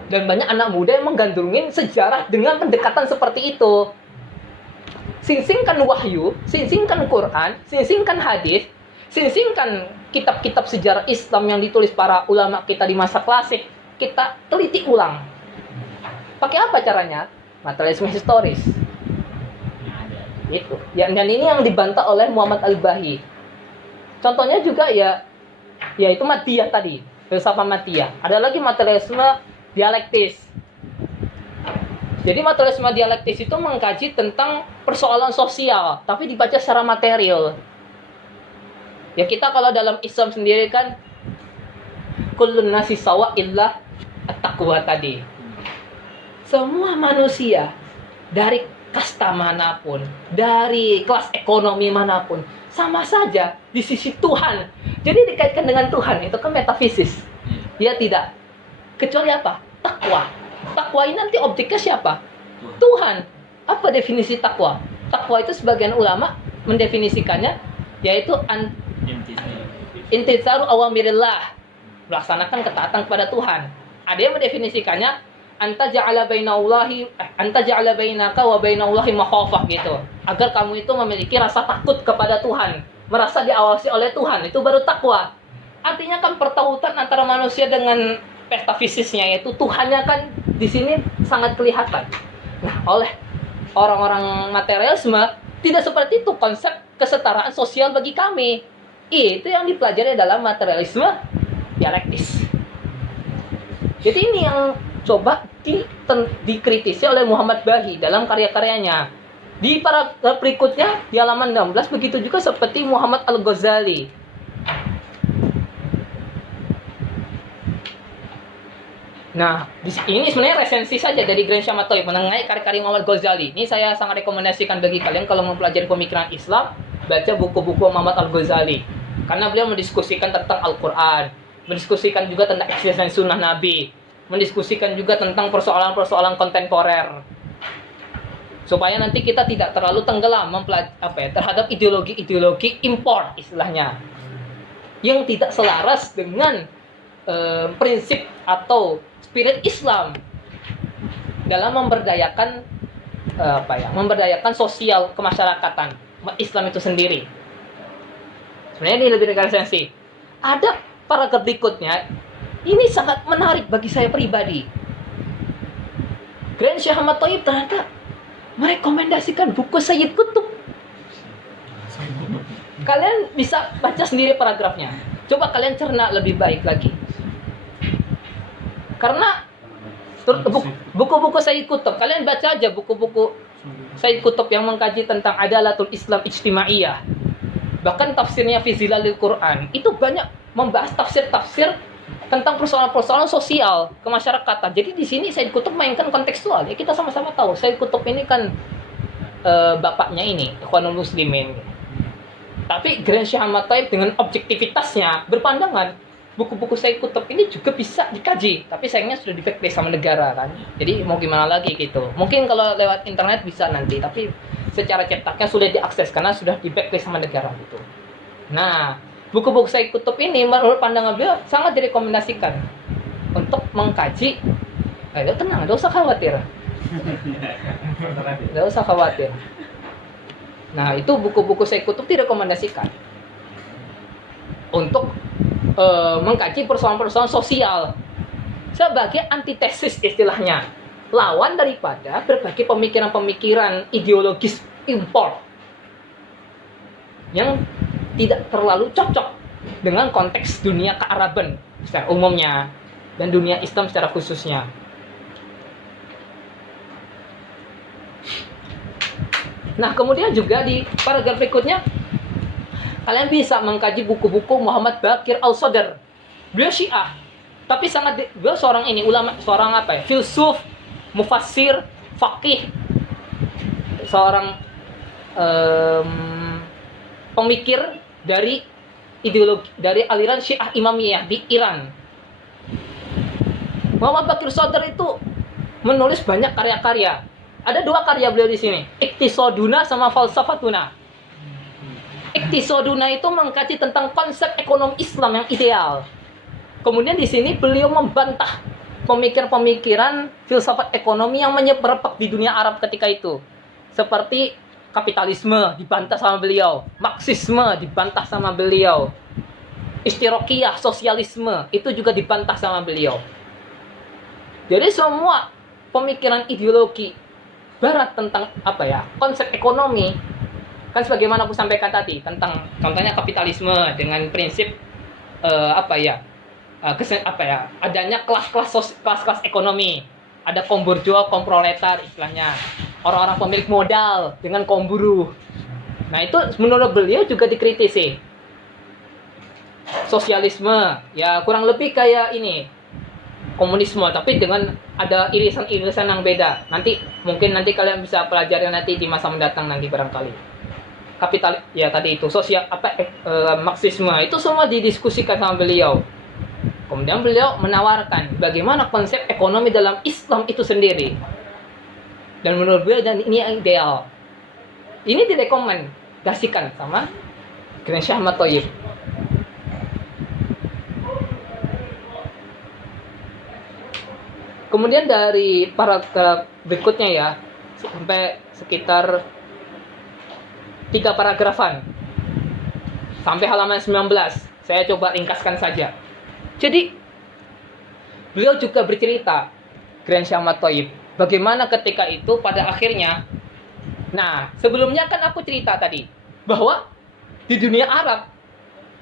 Dan banyak anak muda yang menggandrungin sejarah dengan pendekatan seperti itu. Sing-singkan wahyu, sing-singkan Quran, sing-singkan hadis, sing-singkan kitab-kitab sejarah Islam yang ditulis para ulama kita di masa klasik, kita teliti ulang. Pakai apa caranya? Materialisme historis. Itu. Dan ini yang dibantah oleh Muhammad Al-Bahi. Contohnya juga yaitu Madiyah tadi, filsafat Madiyah. Ada lagi materialisme dialektis. Jadi materialisme dialektis itu mengkaji tentang persoalan sosial, tapi dibaca secara material. Ya kita kalau dalam Islam sendiri kan kullun nasi sawa illa at-taqwa tadi. Semua manusia dari kasta manapun, dari kelas ekonomi manapun, sama saja di sisi Tuhan. Jadi dikaitkan dengan Tuhan, itu kan metafisis. Ya tidak. Kecuali apa? Takwa. Takwa ini nanti objeknya siapa? Tuhan. Apa definisi takwa? Takwa itu sebagian ulama mendefinisikannya yaitu intisaru awamirillah, melaksanakan ketaatan kepada Tuhan. Ada yang mendefinisikannya anta ja'ala bainaka wa bainallahi makhafah gitu. Agar kamu itu memiliki rasa takut kepada Tuhan, merasa diawasi oleh Tuhan, itu baru takwa. Artinya kan pertautan antara manusia dengan metafisisnya, yaitu Tuhannya kan di sini sangat kelihatan. Nah, oleh orang-orang materialisme tidak seperti itu konsep kesetaraan sosial bagi kami. Itu yang dipelajari dalam materialisme dialektis. Jadi ini yang coba dikritisi oleh Muhammad Bahi dalam karya-karyanya. Di paragraf berikutnya di halaman 16 begitu juga seperti Muhammad Al-Ghazali. Nah, ini sebenarnya resensi saja dari Grand Syah Ahmad Thayyib mengenai karya-karya Muhammad Ghazali. Ini saya sangat rekomendasikan bagi kalian kalau mempelajari pemikiran Islam, baca buku-buku Muhammad Al-Ghazali. Karena beliau mendiskusikan tentang Al-Quran, mendiskusikan juga tentang eksistensi sunnah Nabi, mendiskusikan juga tentang persoalan-persoalan kontemporer. Supaya nanti kita tidak terlalu tenggelam terhadap ideologi-ideologi impor istilahnya. Yang tidak selaras dengan prinsip atau spirit Islam dalam memberdayakan memberdayakan sosial kemasyarakatan Islam itu sendiri. Sebenarnya ini lebih dari esensi. Ada paragraf berikutnya, ini sangat menarik bagi saya pribadi. Grand Syekh Ahmad Thayyib ternyata merekomendasikan buku Sayyid Qutb. Kalian bisa baca sendiri paragrafnya. Coba kalian cerna lebih baik lagi. Karena buku-buku Sayyid Qutb, kalian baca aja buku-buku Sayyid Qutb yang mengkaji tentang adalatul Islam ijtimaiyah. Bahkan tafsirnya fi Zilalil Quran itu banyak membahas tafsir-tafsir tentang persoalan-persoalan sosial kemasyarakatan. Jadi di sini Sayyid Qutb mainkan kontekstual. Ya kita sama-sama tahu Sayyid Qutb ini kan bapaknya ini Ikhwanul Muslimin. Tapi Grand Syekh Ahmad Thayyib dengan objektivitasnya berpandangan buku-buku Sayyid Qutb ini juga bisa dikaji, tapi sayangnya sudah di blacklist sama negara kan. Jadi mau gimana lagi gitu. Mungkin kalau lewat internet bisa nanti, tapi secara cetaknya sudah diakses karena sudah di blacklist sama negara gitu. Nah, buku-buku Sayyid Qutb ini menurut pandangan beliau sangat direkomendasikan untuk mengkaji. Tenang, tidak usah khawatir. Tidak usah khawatir. Nah, itu buku-buku Sayyid Qutb direkomendasikan untuk mengkaji persoalan-persoalan sosial sebagai antitesis istilahnya, lawan daripada berbagai pemikiran-pemikiran ideologis impor yang tidak terlalu cocok dengan konteks dunia kearaban secara umumnya dan dunia Islam secara khususnya. Nah, kemudian juga di paragraf berikutnya kalian bisa mengkaji buku-buku Muhammad Baqir Al-Sadr. Beliau Syiah, tapi beliau seorang ulama, seorang filsuf, mufassir, faqih, seorang pemikir dari ideologi dari aliran Syiah Imamiyah di Iran. Muhammad Baqir Al-Sadr itu menulis banyak karya-karya. Ada 2 karya beliau di sini, Iqtisaduna sama Falsafatuna. Iqtisaduna itu mengkaji tentang konsep ekonomi Islam yang ideal. Kemudian di sini beliau membantah pemikiran-pemikiran filsafat ekonomi yang menyeberpek di dunia Arab ketika itu. Seperti kapitalisme dibantah sama beliau, Marxisme dibantah sama beliau, Istirokiyah, sosialisme itu juga dibantah sama beliau. Jadi semua pemikiran ideologi Barat tentang konsep ekonomi, kan sebagaimana aku sampaikan tadi tentang contohnya kapitalisme dengan prinsip adanya kelas-kelas ekonomi, ada kaum burjuwa, kaum proletar istilahnya, orang-orang pemilik modal dengan kaum buruh. Nah, itu menurut beliau juga dikritisi. Sosialisme ya kurang lebih kayak ini komunisme, tapi dengan ada irisan-irisan yang beda. Mungkin nanti kalian bisa pelajari nanti di masa mendatang nanti barangkali. Kapital ya tadi itu Marxisme itu semua didiskusikan sama beliau. Kemudian beliau menawarkan bagaimana konsep ekonomi dalam Islam itu sendiri. Dan menurut beliau ini yang ideal. Ini direkomendasikan sama Grand Syekh Ahmad Thayyib. Kemudian dari paragraf berikutnya ya, sampai sekitar 3 paragrafan sampai halaman 19. Saya coba ringkaskan saja. Jadi beliau juga bercerita, Grand Syekh Ahmad Thayyib, bagaimana ketika itu pada akhirnya. Nah, sebelumnya kan aku cerita tadi bahwa di dunia Arab,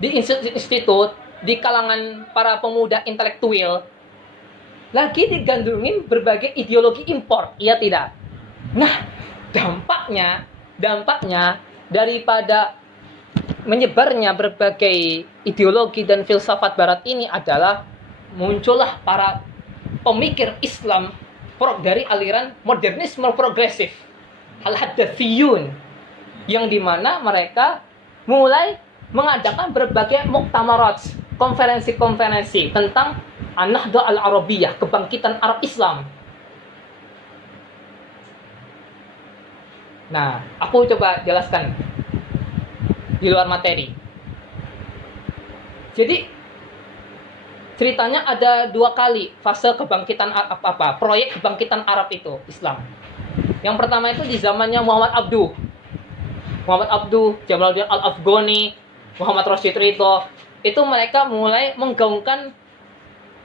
di institut, di kalangan para pemuda intelektual lagi digandrungin berbagai ideologi impor, iya tidak? Nah, dampaknya daripada menyebarnya berbagai ideologi dan filsafat barat ini adalah muncullah para pemikir Islam dari aliran modernisme progresif, al-haddatsiyun, yang dimana mereka mulai mengadakan berbagai muktamarat, konferensi-konferensi tentang An-Nahdah Al-Arabiyah, kebangkitan Arab Islam. Nah, aku coba jelaskan di luar materi. Jadi, ceritanya ada 2 kali fase kebangkitan proyek kebangkitan Arab itu Islam. Yang pertama itu di zamannya Muhammad Abduh, Jamaluddin Al-Afghani, Muhammad Rashid Ridho. Itu mereka mulai menggaungkan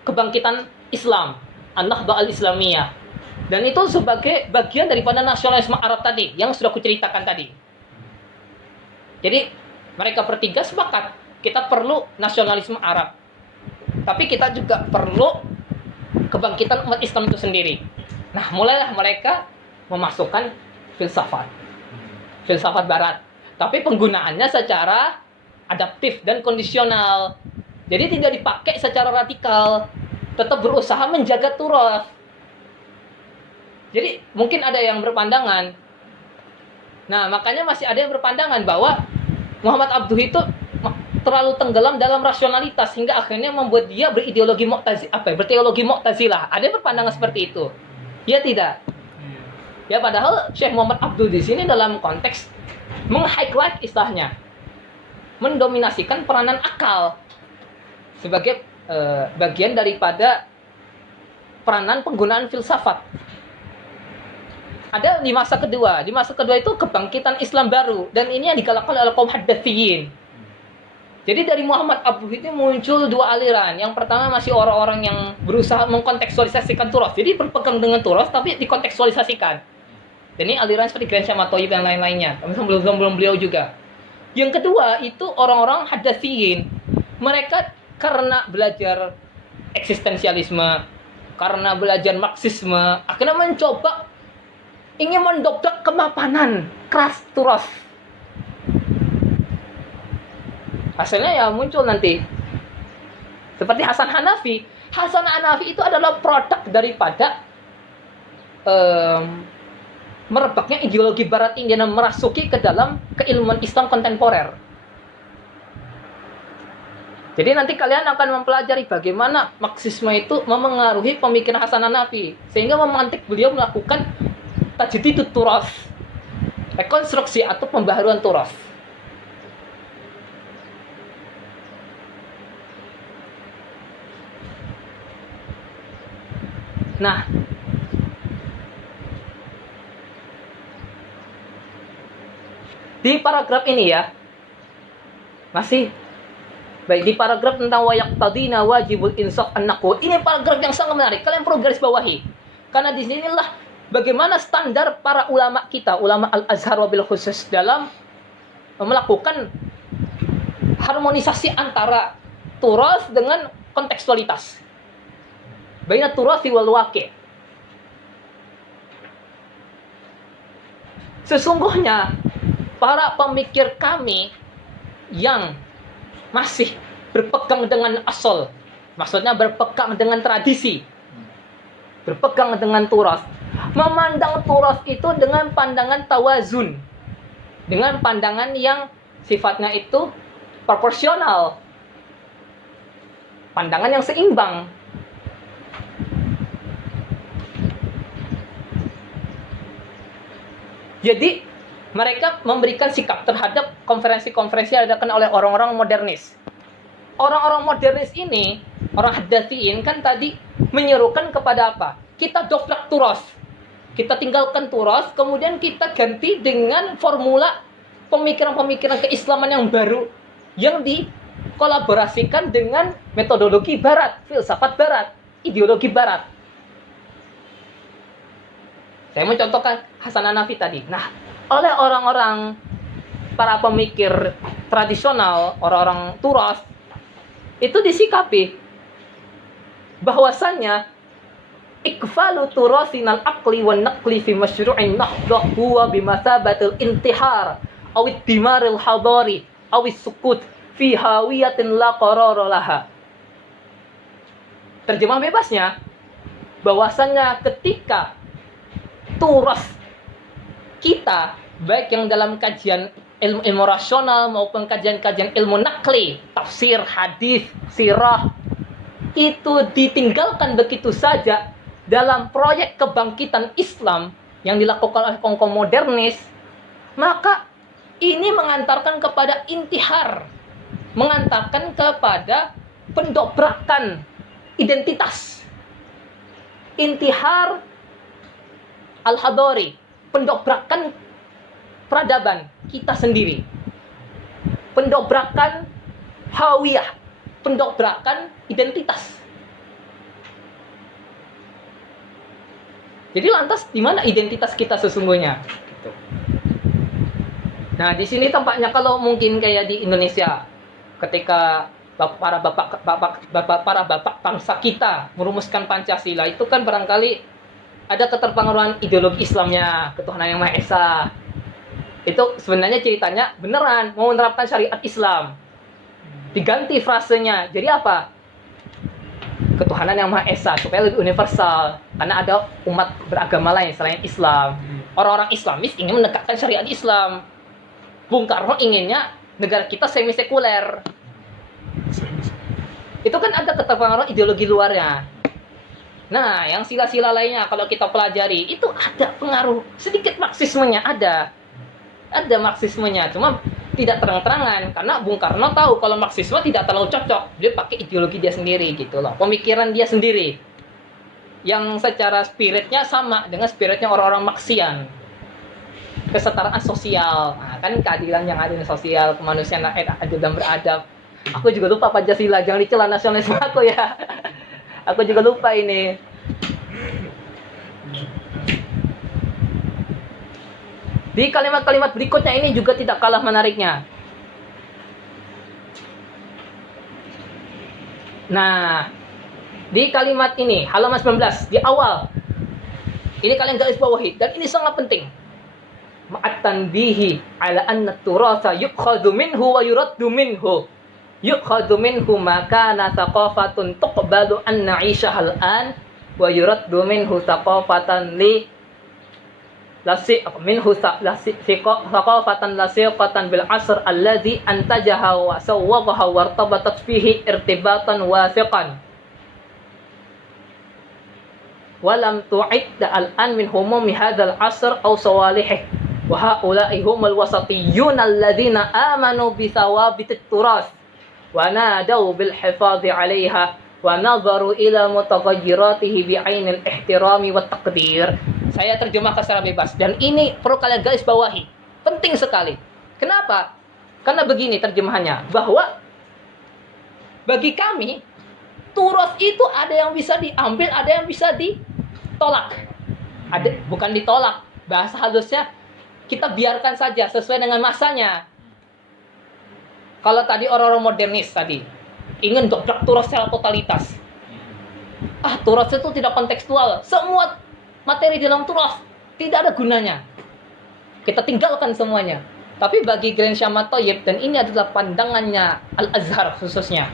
kebangkitan Islam, An-Nahdhah Al-Islamiyah. Dan itu sebagai bagian daripada nasionalisme Arab tadi yang sudah kuceritakan tadi. Jadi mereka bertiga sepakat kita perlu nasionalisme Arab. Tapi kita juga perlu kebangkitan umat Islam itu sendiri. Nah, mulailah mereka memasukkan filsafat barat. Tapi penggunaannya secara adaptif dan kondisional. Jadi tidak dipakai secara radikal. Tetap berusaha menjaga turas. Jadi mungkin ada yang berpandangan. Nah, makanya masih ada yang berpandangan bahwa Muhammad Abduh itu terlalu tenggelam dalam rasionalitas hingga akhirnya membuat dia berteologi Mu'tazilah. Ada berpandangan seperti itu. Ya tidak. Ya padahal Syekh Muhammad Abduh di sini dalam konteks meng-highlight istilahnya, mendominasikan peranan akal sebagai bagian daripada peranan penggunaan filsafat. Ada di masa kedua. Di masa kedua itu kebangkitan Islam baru dan ini yang digalakkan oleh kaum Haddathiyin. Jadi dari Muhammad Abduh itu muncul 2 aliran. Yang pertama masih orang-orang yang berusaha mengkontekstualisasikan turas. Jadi berpegang dengan turas tapi dikontekstualisasikan. Dan ini aliran seperti Grand Syam At-Thayyib dan lain-lainnya. Sebelum beliau juga. Yang kedua itu orang-orang Haddathiyin. Mereka karena belajar eksistensialisme, karena belajar Marxisme, akhirnya mencoba ingin mendobrak kemapanan keras turas. Hasilnya ya muncul nanti seperti Hasan Hanafi. Hasan Hanafi itu adalah produk daripada merebaknya ideologi Barat ini dan merasuki ke dalam keilmuan Islam kontemporer. Jadi nanti kalian akan mempelajari bagaimana Marxisme itu memengaruhi pemikiran Hasan Hanafi sehingga memantik beliau melakukan tajdidut turas, rekonstruksi atau pembaharuan turas. Nah, di paragraf ini ya, masih baik di paragraf tentang wayaqtadina wajibul insaf an-naqul. Ini paragraf yang sangat menarik. Kalian perlu garis bawahi. Karena di sinilah bagaimana standar para ulama kita, ulama Al-Azhar wabil khusus dalam melakukan harmonisasi antara turas dengan kontekstualitas. Baina turasi wal waqi'. Sesungguhnya para pemikir kami yang masih berpegang dengan asal, maksudnya berpegang dengan tradisi, berpegang dengan turas, memandang turas itu dengan pandangan tawazun, dengan pandangan yang sifatnya itu proporsional, pandangan yang seimbang. Jadi mereka memberikan sikap terhadap konferensi-konferensi yang diadakan oleh orang-orang modernis. Orang-orang modernis ini, orang Haddathiyin kan tadi menyerukan kepada apa? Kita dobrak turas. Kita tinggalkan turas, kemudian kita ganti dengan formula pemikiran-pemikiran keislaman yang baru yang dikolaborasikan dengan metodologi barat, filsafat barat, ideologi barat. Saya mencontohkan Hasan Hanafi tadi. Nah, oleh orang-orang para pemikir tradisional, orang-orang turas, itu disikapi bahwasannya ikfalu turasinal aqli wan naqli fi masyru'in nahdhah huwa bimathabatil intihar aw dimaril hadari aw sukut fi hawiyatin la qarara laha. Terjemah bebasnya bahwasannya ketika turas kita, baik yang dalam kajian ilmu rasional maupun kajian-kajian ilmu nakli, tafsir, hadis, sirah, itu ditinggalkan begitu saja dalam proyek kebangkitan Islam yang dilakukan oleh kaum modernis, maka ini mengantarkan kepada intihar, mengantarkan kepada pendobrakan identitas. Intihar al-hadari, pendobrakan peradaban kita sendiri. Pendobrakan hawiyah, pendobrakan identitas. Jadi lantas di mana identitas kita sesungguhnya? Gitu. Nah, di sini tampaknya kalau mungkin kayak di Indonesia, ketika para bapak bangsa kita merumuskan Pancasila, itu kan barangkali ada keterpengaruhan ideologi Islamnya, ketuhanan yang Maha Esa. Itu sebenarnya ceritanya beneran mau menerapkan syariat Islam. Diganti frasenya. Jadi apa? Ketuhanan yang Maha Esa, supaya lebih universal. Karena ada umat beragama lain selain Islam. Orang-orang Islamis ingin menegakkan syariat Islam. Bung Karno inginnya negara kita semi-sekuler. Itu kan ada keterpengaruhan ideologi luarnya. Nah, yang sila-sila lainnya kalau kita pelajari, itu ada pengaruh. Sedikit Marxismenya ada. Ada Marxismenya, cuma tidak terang-terangan. Karena Bung Karno tahu kalau Marxisme tidak terlalu cocok. Dia pakai ideologi dia sendiri gitu loh. Pemikiran dia sendiri. Yang secara spiritnya sama dengan spiritnya orang-orang Marxian. Kesetaraan sosial. Nah, kan keadilan yang adil sosial, kemanusiaan, adil dan beradab. Aku juga lupa Pancasila, jangan dicela nasionalisme aku ya. Aku juga lupa ini. Di kalimat-kalimat berikutnya ini juga tidak kalah menariknya. Nah, di kalimat ini, halaman 19, di awal. Ini kalian garis bawahi, dan ini sangat penting. Ma'at-tanbihi ala anna turasa yukhadhu minhu wa yuraddu minhu. Yukhadhu minhu ma kana thaqafatun tuqbalu an na'ishaha al-an wa yuraddu minhu thaqafatan li thaqafatan lasiqatan bil asr alladhi antajaha wa sawwaqaha wa irtabatat fihi irtibatan wathiqan wa lam tu'id al-an min humumi hadzal asr aw sawalihi wa haula'i humul wasatiyyun alladhina amanu bi thawabit at-turas wa nadaw bil hifadhi 'alayha wa nadharu ila mutaghayyiratihi bi 'ainil ihtirami wat taqdir. Saya terjemahkan secara bebas dan ini perlu kalian garis bawahi. Penting sekali. Kenapa? Karena begini terjemahannya, bahwa bagi kami turas itu ada yang bisa diambil, ada yang bisa ditolak. Ada bukan ditolak, bahasa halusnya kita biarkan saja sesuai dengan masanya. Kalau tadi orang-orang modernis tadi ingin dobrak turas secara totalitas. Turas itu tidak kontekstual. Semua materi dalam turas tidak ada gunanya. Kita tinggalkan semuanya. Tapi bagi Grand Syama Thayyib, dan ini adalah pandangannya Al-Azhar khususnya,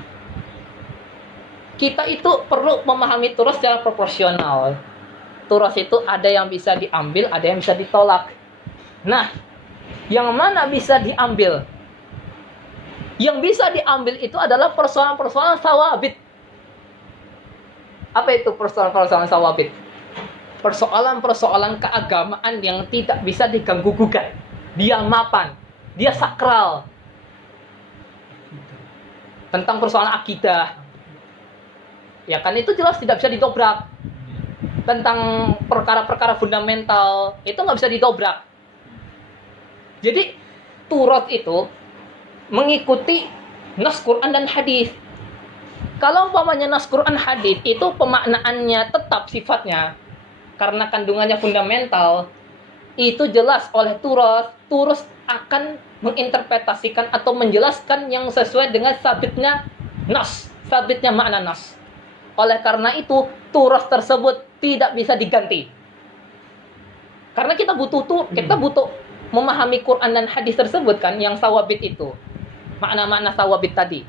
kita itu perlu memahami turas secara proporsional. Turas itu ada yang bisa diambil, ada yang bisa ditolak. Nah, yang mana bisa diambil? Yang bisa diambil itu adalah persoalan-persoalan sawabit. Apa itu persoalan-persoalan sawabit? Persoalan-persoalan keagamaan yang tidak bisa diganggu-gugat. Dia mapan, dia sakral. Tentang persoalan akidah. Ya kan itu jelas tidak bisa didobrak. Tentang perkara-perkara fundamental, itu nggak bisa didobrak. Jadi, turat itu mengikuti nas Quran dan hadis. Kalau umpamanya nas Quran hadis itu pemaknaannya tetap sifatnya, karena kandungannya fundamental, itu jelas oleh turus akan menginterpretasikan atau menjelaskan yang sesuai dengan sabitnya nas, sabitnya makna nas. Oleh karena itu, turus tersebut tidak bisa diganti. Karena kita butuh memahami Quran dan hadis tersebut kan, yang sawabit itu. Makna-makna sawabit tadi.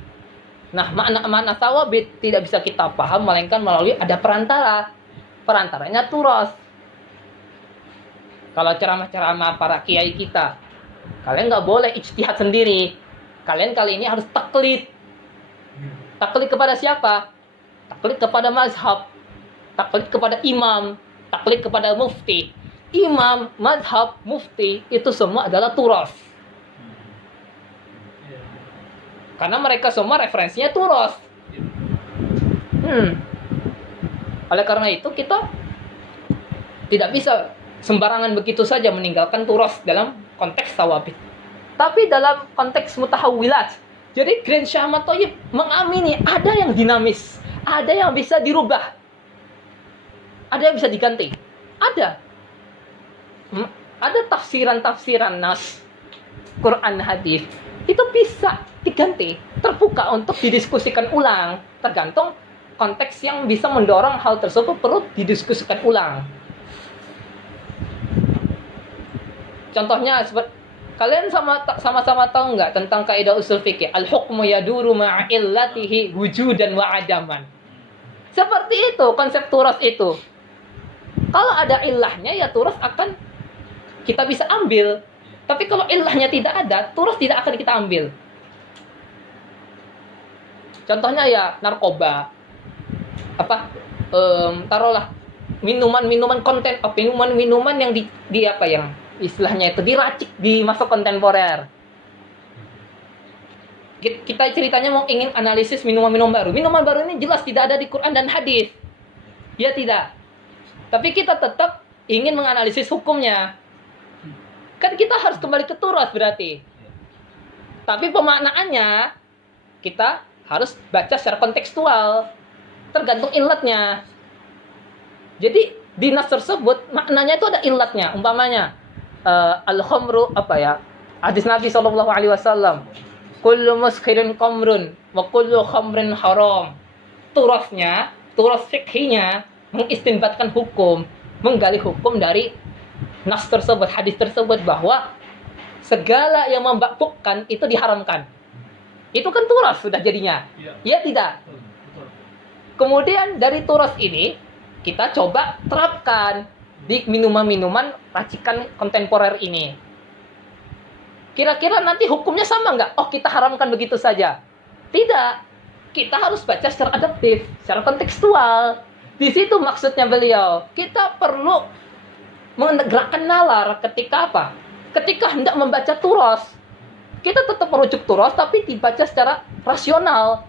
Nah, makna-makna sawabit tidak bisa kita paham melainkan melalui ada perantara. Perantaranya turas. Kalau ceramah-ceramah para kiai kita, kalian nggak boleh ijtihad sendiri. Kalian kali ini harus taklid. Taklid kepada siapa? Taklid kepada mazhab. Taklid kepada imam. Taklid kepada mufti. Imam, mazhab, mufti itu semua adalah turas. Karena mereka semua referensinya turas. Oleh karena itu kita tidak bisa sembarangan begitu saja meninggalkan turas dalam konteks tawabit. Tapi dalam konteks mutahawwilat, jadi Grand Syekh Ahmad Thayyib mengamini ada yang dinamis, ada yang bisa dirubah, ada yang bisa diganti, ada tafsiran-tafsiran nas Quran hadis itu bisa diganti, terbuka untuk didiskusikan ulang, tergantung konteks yang bisa mendorong hal tersebut perlu didiskusikan ulang. Contohnya kalian sama-sama tahu nggak tentang kaidah usul fikih al-hukmu yaduru ma'a illatihi wujudan wa adaman. Seperti itu konsep turas itu. Kalau ada ilahnya ya turas akan kita bisa ambil. Tapi kalau ilahnya tidak ada, turas tidak akan kita ambil. Contohnya ya narkoba. Taruhlah minuman-minuman minuman yang di apa yang istilahnya itu diracik di masa kontemporer. Kita ceritanya mau ingin analisis minuman-minuman baru. Minuman baru ini jelas tidak ada di Quran dan hadis. Ya tidak. Tapi kita tetap ingin menganalisis hukumnya. Kan kita harus kembali ke turas berarti. Tapi pemaknaannya kita harus baca secara kontekstual. Tergantung ilatnya. Jadi di nas tersebut maknanya itu ada ilatnya. Umpamanya al-khamru hadis Nabi SAW, kullu muskirin khamrun wa kullu khamrin haram. Turas fikhinya mengistinbatkan hukum, menggali hukum dari nas tersebut, hadis tersebut, bahwa segala yang memabukkan itu diharamkan. Itu kan turas sudah jadinya. Ya tidak. Kemudian dari turas ini kita coba terapkan di minuman-minuman racikan kontemporer ini. Kira-kira nanti hukumnya sama nggak? Oh, kita haramkan begitu saja. Tidak. Kita harus baca secara adaptif, secara kontekstual. Di situ maksudnya beliau. Kita perlu menggerakkan nalar ketika apa? Ketika hendak membaca turas. Kita tetap merujuk turas tapi dibaca secara rasional.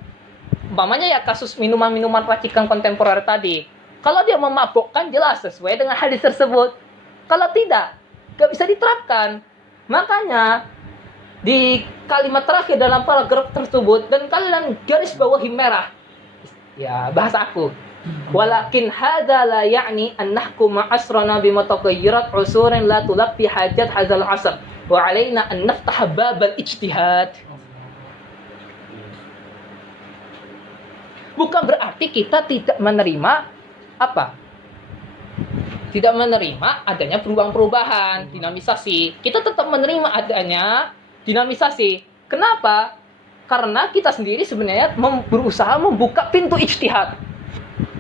Umpamanya ya kasus minuman-minuman racikan kontemporer tadi. Kalau dia memabukkan jelas sesuai dengan hadis tersebut. Kalau tidak, nggak bisa diterapkan. Makanya di kalimat terakhir dalam paragraf tersebut dan kalian garis bawahi merah. Ya bahasa aku. Walakin hadza la ya'ni an nahkuma asrana bimatagayyirat usurin la tulabbi hajat hadzal asr wa alaina an naftaha babal ijtihad. Bukan berarti kita tidak menerima tidak menerima adanya perubahan-perubahan, dinamisasi. Kita tetap menerima adanya dinamisasi. Kenapa? Karena kita sendiri sebenarnya berusaha membuka pintu ijtihad.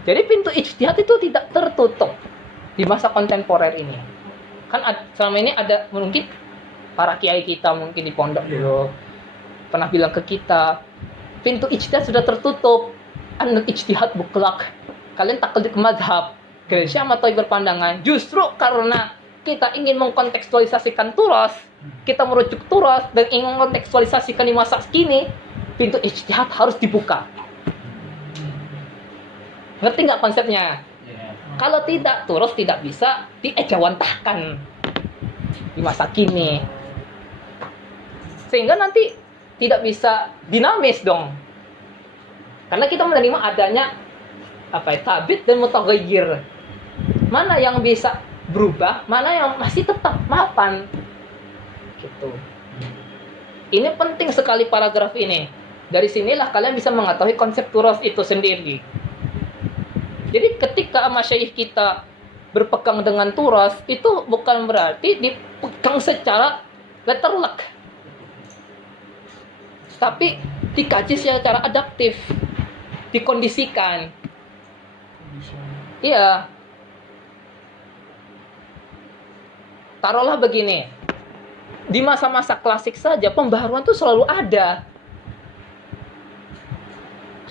Jadi pintu ijtihad itu tidak tertutup di masa kontemporer ini. Kan selama ini ada mungkin para kiai kita mungkin di pondok dulu pernah bilang ke kita, pintu ijtihad sudah tertutup. An ijtihad buklak. Kalian taklid mazhab. Grand Syekh Ahmad Thayyib berpandangan justru karena kita ingin mengkontekstualisasikan turas, kita merujuk turas dan ingin mengkontekstualisasikan di masa kini, pintu ijtihad harus dibuka. Ngerti nggak konsepnya? Kalau tidak, turas tidak bisa diejawantahkan di masa kini. Sehingga nanti tidak bisa dinamis dong. Karena kita menerima adanya tabit dan mutaghayyir. Mana yang bisa berubah, mana yang masih tetap mapan. Gitu. Ini penting sekali paragraf ini. Dari sinilah kalian bisa mengetahui konsep turas itu sendiri. Jadi ketika masyayikh kita berpegang dengan turas, itu bukan berarti dipegang secara letterlek. Tapi dikaji secara adaptif. Dikondisikan. Iya. Taruhlah begini. Di masa-masa klasik saja pembaharuan itu selalu ada.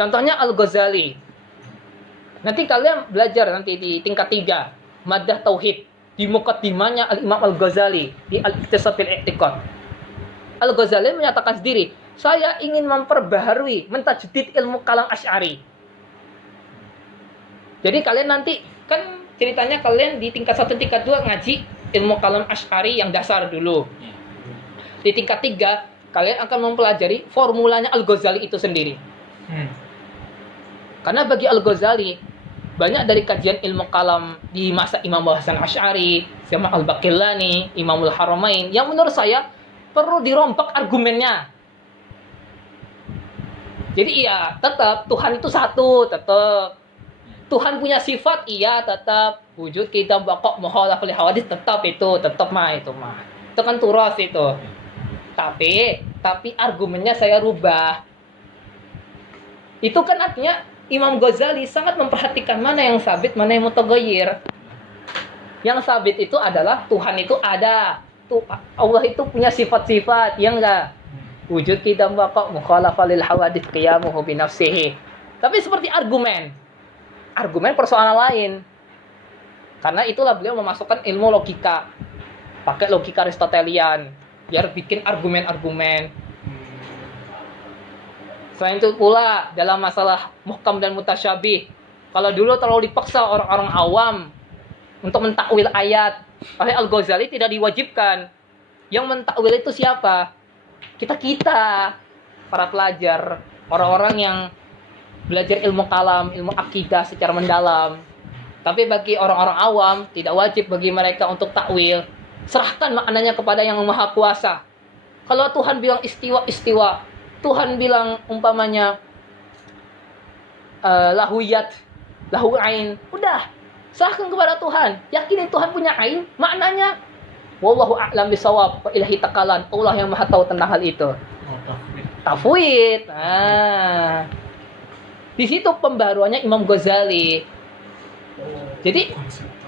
Contohnya Al-Ghazali. Nanti kalian belajar nanti di tingkat 3, Maddah Tauhid. Di muqaddimahnya Al-Imam Al-Ghazali di Al-Iqtisad fil I'tiqad. Al-Ghazali menyatakan sendiri, saya ingin memperbaharui, mentajdid ilmu kalam Asy'ari. Jadi kalian nanti kan ceritanya kalian di tingkat 1, tingkat 2 ngaji ilmu kalam Asy'ari yang dasar dulu. Di tingkat 3 kalian akan mempelajari formulanya Al-Ghazali itu sendiri. Karena bagi Al-Ghazali banyak dari kajian ilmu kalam di masa Imam Hasan Asy'ari, sama Al-Baqillani, Imamul Haramain yang menurut saya perlu dirompak argumennya. Jadi iya, tetap Tuhan itu satu, tetap Tuhan punya sifat, iya tetap wujud kita bakok mukhalaf li hawadits, tetap mah itu kan turas itu. Tapi argumennya saya rubah. Itu kan artinya Imam Ghazali sangat memperhatikan mana yang sabit, mana yang mutaghayyir. Yang sabit itu adalah Tuhan itu ada. Allah itu punya sifat-sifat, ya enggak? Wujud kita bakok mukhalaf lil hawadits qiyamuhu bi nafsihi. Tapi seperti argumen persoalan lain. Karena itulah beliau memasukkan ilmu logika. Pakai logika Aristotelian biar bikin argumen-argumen. Selain itu pula dalam masalah muhkam dan mutasyabih, kalau dulu terlalu dipaksa orang-orang awam untuk mentakwil ayat, oleh Al-Ghazali tidak diwajibkan. Yang mentakwil itu siapa? Kita para pelajar, orang-orang yang belajar ilmu kalam, ilmu akidah secara mendalam. Tapi bagi orang-orang awam tidak wajib bagi mereka untuk takwil. Serahkan maknanya kepada yang Maha Kuasa. Kalau Tuhan bilang istiwa, Tuhan bilang umpamanya lahuyat, lahu ain, udah serahkan kepada Tuhan. Yakinin Tuhan punya ain, maknanya wallahu a'lam bisawab, wa ilahi takalan, Allah yang Maha tahu tentang hal itu. Tafwid. Di situ pembaharuannya Imam Ghazali. Jadi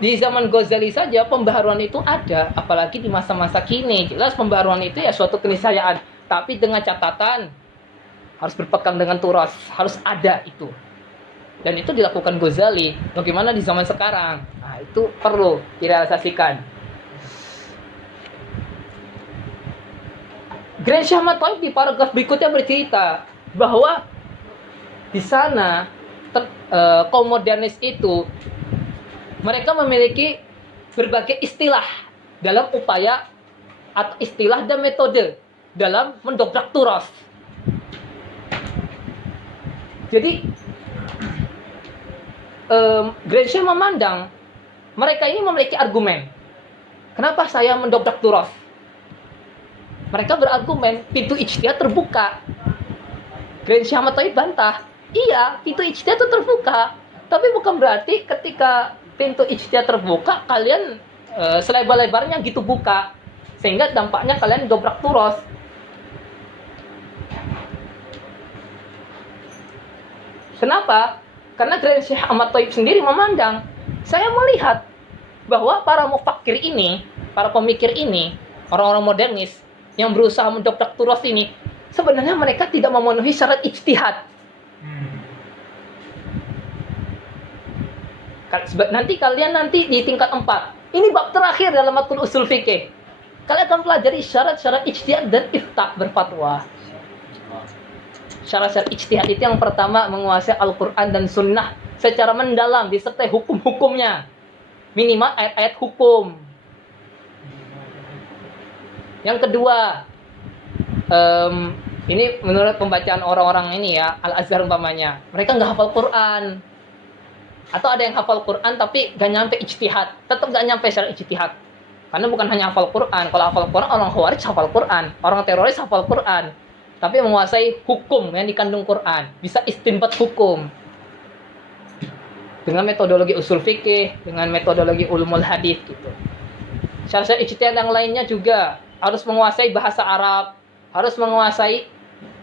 di zaman Ghazali saja pembaharuan itu ada, apalagi di masa-masa kini. Jelas pembaharuan itu ya suatu keniscayaan, tapi dengan catatan harus berpegang dengan turas, harus ada itu. Dan itu dilakukan Ghazali. Bagaimana di zaman sekarang? Nah, itu perlu direalisasikan. Grand Syekh Ahmad Thayyib di paragraf berikutnya bercerita bahwa di sana kaum modernis itu mereka memiliki berbagai istilah dalam upaya atau istilah dan metode dalam mendobrak turas. Jadi Grand Syekh memandang mereka ini memiliki argumen. Kenapa saya mendobrak turas? Mereka berargumen pintu ijtihad terbuka. Grand Syekh Ahmad Thayyib bantah. Iya, pintu ijtihad itu terbuka. Tapi bukan berarti ketika pintu ijtihad terbuka, kalian selebar-lebarnya gitu buka. Sehingga dampaknya kalian dobrak turos. Kenapa? Karena Grand Syekh Ahmad Thayyib sendiri memandang, saya melihat bahwa para mufakir ini, para pemikir ini, orang-orang modernis yang berusaha mendobrak turos ini, sebenarnya mereka tidak memenuhi syarat ijtihad. Nanti kalian di tingkat 4. Ini bab terakhir dalam matkul usul fikih. Kalian akan pelajari syarat-syarat ijtihad dan ifta berfatwa. Syarat-syarat ijtihad itu yang pertama menguasai Al-Quran dan Sunnah secara mendalam disertai hukum-hukumnya. Minimal ayat-ayat hukum. Yang kedua, ini menurut pembacaan orang-orang ini ya, Al-Azhar umpamanya, mereka nggak hafal Quran. Atau ada yang hafal Quran tapi nggak nyampe ijtihad, tetap nggak nyampe syarat ijtihad. Karena bukan hanya hafal Quran. Kalau hafal Quran, orang Khawarij hafal Quran, orang teroris hafal Quran, tapi menguasai hukum yang dikandung Quran, bisa istinbat hukum dengan metodologi usul fikih, dengan metodologi ulumul hadis gitu. Syarat ijtihad yang lainnya juga harus menguasai bahasa Arab, harus menguasai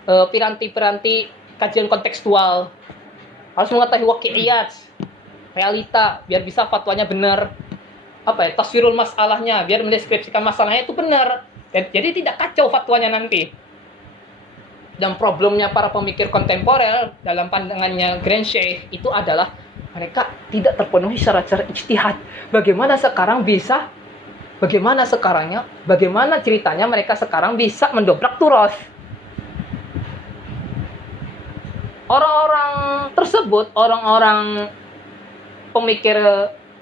piranti-piranti kajian kontekstual, harus mengetahui waqi'iyat, realita, biar bisa fatwanya benar. Taswirul masalahnya, biar mendeskripsikan masalahnya itu benar. Jadi tidak kacau fatwanya nanti. Dan problemnya para pemikir kontemporer dalam pandangannya Grand Syekh itu adalah mereka tidak terpenuhi syarat-syarat ijtihad. Bagaimana ceritanya mereka sekarang bisa mendobrak turas. Orang-orang tersebut, orang-orang pemikir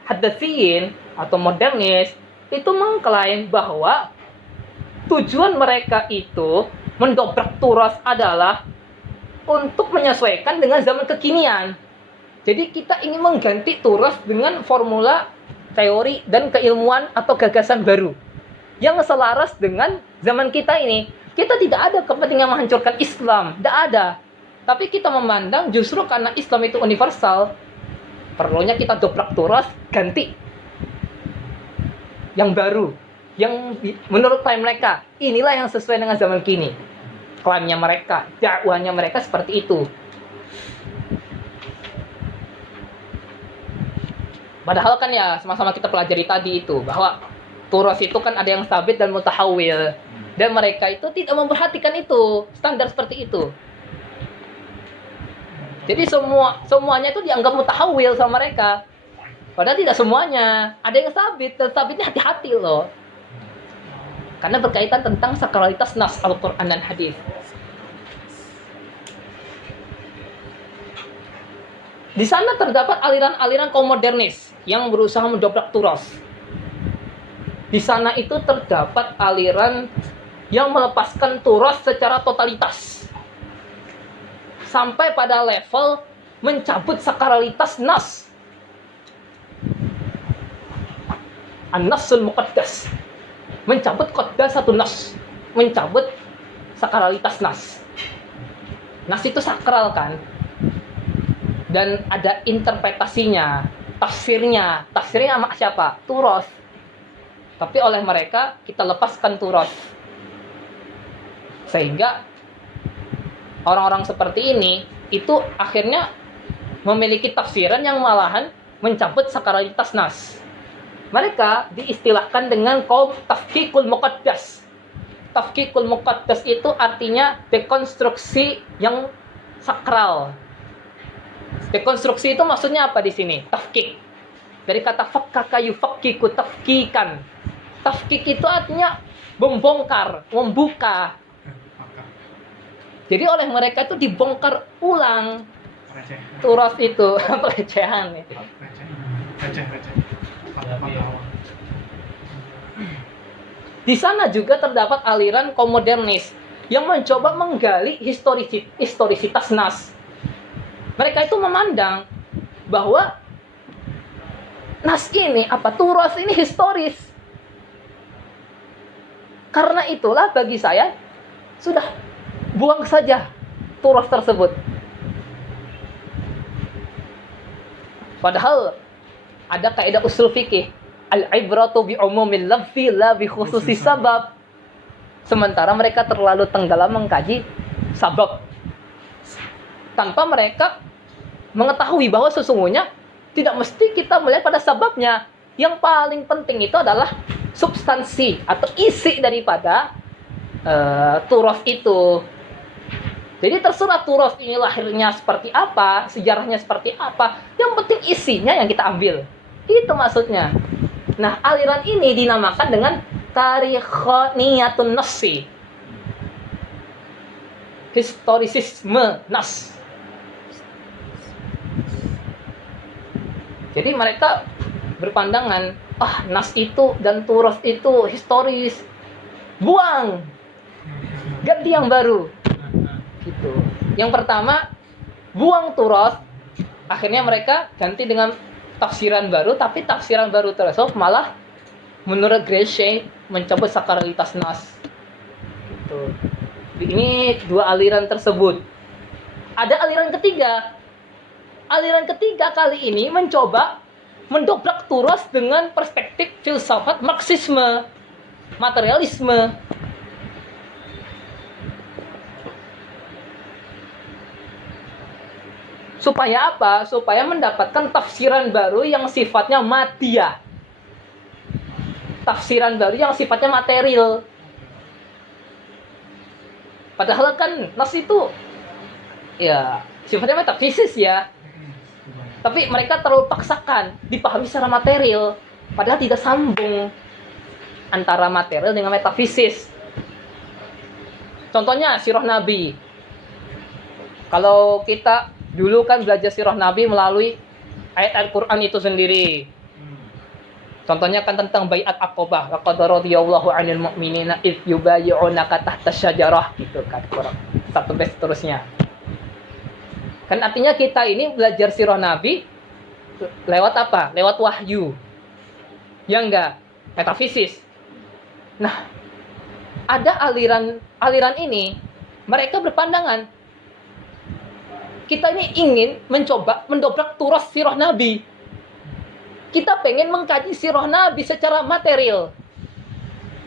Hadatsiyin atau modernis itu mengklaim bahwa tujuan mereka itu mendobrak Turas adalah untuk menyesuaikan dengan zaman kekinian. Jadi kita ingin mengganti Turas dengan formula teori dan keilmuan atau gagasan baru yang selaras dengan zaman kita ini. Kita tidak ada kepentingan menghancurkan Islam, tidak ada. Tapi kita memandang justru karena Islam itu universal, perlunya kita dobrak Turas, ganti yang baru, yang menurut klaim mereka inilah yang sesuai dengan zaman kini. Klaimnya mereka, dakwahnya mereka seperti itu. Padahal kan ya sama-sama kita pelajari tadi itu bahwa Turas itu kan ada yang sabit dan mutahawil, dan mereka itu tidak memperhatikan itu standar seperti itu. Jadi semuanya itu dianggap mutahawil sama mereka. Padahal tidak semuanya. Ada yang sabit, dan sabitnya hati-hati loh. Karena berkaitan tentang sakralitas nas Al-Quran dan hadis. Di sana terdapat aliran-aliran kaum modernis yang berusaha mendobrak Turas. Di sana itu terdapat aliran yang melepaskan Turas secara totalitas. Sampai pada level mencabut sakralitas nas. An-Nasul Muqaddas. Mencabut satu nas. Mencabut sakralitas nas. Nas itu sakral kan? Dan ada interpretasinya, tafsirnya. Tafsirnya sama siapa? Turas. Tapi oleh mereka kita lepaskan Turas. Sehingga orang-orang seperti ini itu akhirnya memiliki tafsiran yang malahan mencabut sakralitas nas. Mereka diistilahkan dengan kaum tafkikul muqaddas. Tafkikul muqaddas itu artinya dekonstruksi yang sakral. Dekonstruksi itu maksudnya apa di sini? Tafkik. Dari kata fakkaka yufakkiku, tafkikan. Tafkik itu artinya membongkar, membuka. Jadi oleh mereka itu dibongkar ulang Turas itu. Pelecehan ya. Di sana juga terdapat aliran kaum modernis yang mencoba menggali historisitas nas. Mereka itu memandang bahwa nas ini, Turas ini historis. Karena itulah bagi saya sudah buang saja Turas tersebut. Padahal ada kaidah usul fikih, al-ibratu bi umumil lafzi la bi khususis sabab. Sementara mereka terlalu tenggelam mengkaji sabab tanpa mereka mengetahui bahwa sesungguhnya tidak mesti kita melihat pada sababnya. Yang paling penting itu adalah substansi atau isi daripada Turas itu. Jadi terserah Turas ini lahirnya seperti apa, sejarahnya seperti apa, yang penting isinya yang kita ambil. Itu maksudnya. Nah, aliran ini dinamakan dengan tarikhoniyatun nassi. Historisisme nas. Jadi mereka berpandangan, nas itu dan Turas itu historis. Buang. Ganti yang baru. Gitu. Yang pertama, buang Turas. Akhirnya mereka ganti dengan tafsiran baru, tapi tafsiran baru tersebut malah menurut Greshay mencabut sakralitas nas. Gitu. Ini dua aliran tersebut. Ada aliran ketiga. Aliran ketiga kali ini mencoba mendobrak Turas dengan perspektif filsafat Marxisme, materialisme. Supaya apa? Supaya mendapatkan tafsiran baru yang sifatnya madiyah. Tafsiran baru yang sifatnya material. Padahal kan nas itu ya sifatnya metafisis ya. Tapi mereka terlalu paksakan dipahami secara material, padahal tidak sambung antara material dengan metafisis. Contohnya sirah Nabi. Kalau kita dulu kan belajar sirah Nabi melalui ayat Al-Qur'an itu sendiri. Contohnya kan tentang baiat Aqabah. Laqad radiyallahu 'anil mu'minina idh yubayyi'unaka tahta syajarah gitu kan Quran. Satu bait seterusnya. Kan artinya kita ini belajar sirah Nabi lewat apa? Lewat wahyu. Ya enggak? Metafisis. Nah, ada aliran ini mereka berpandangan kita ini ingin mencoba mendobrak turas sirah Nabi. Kita pengen mengkaji sirah Nabi secara material.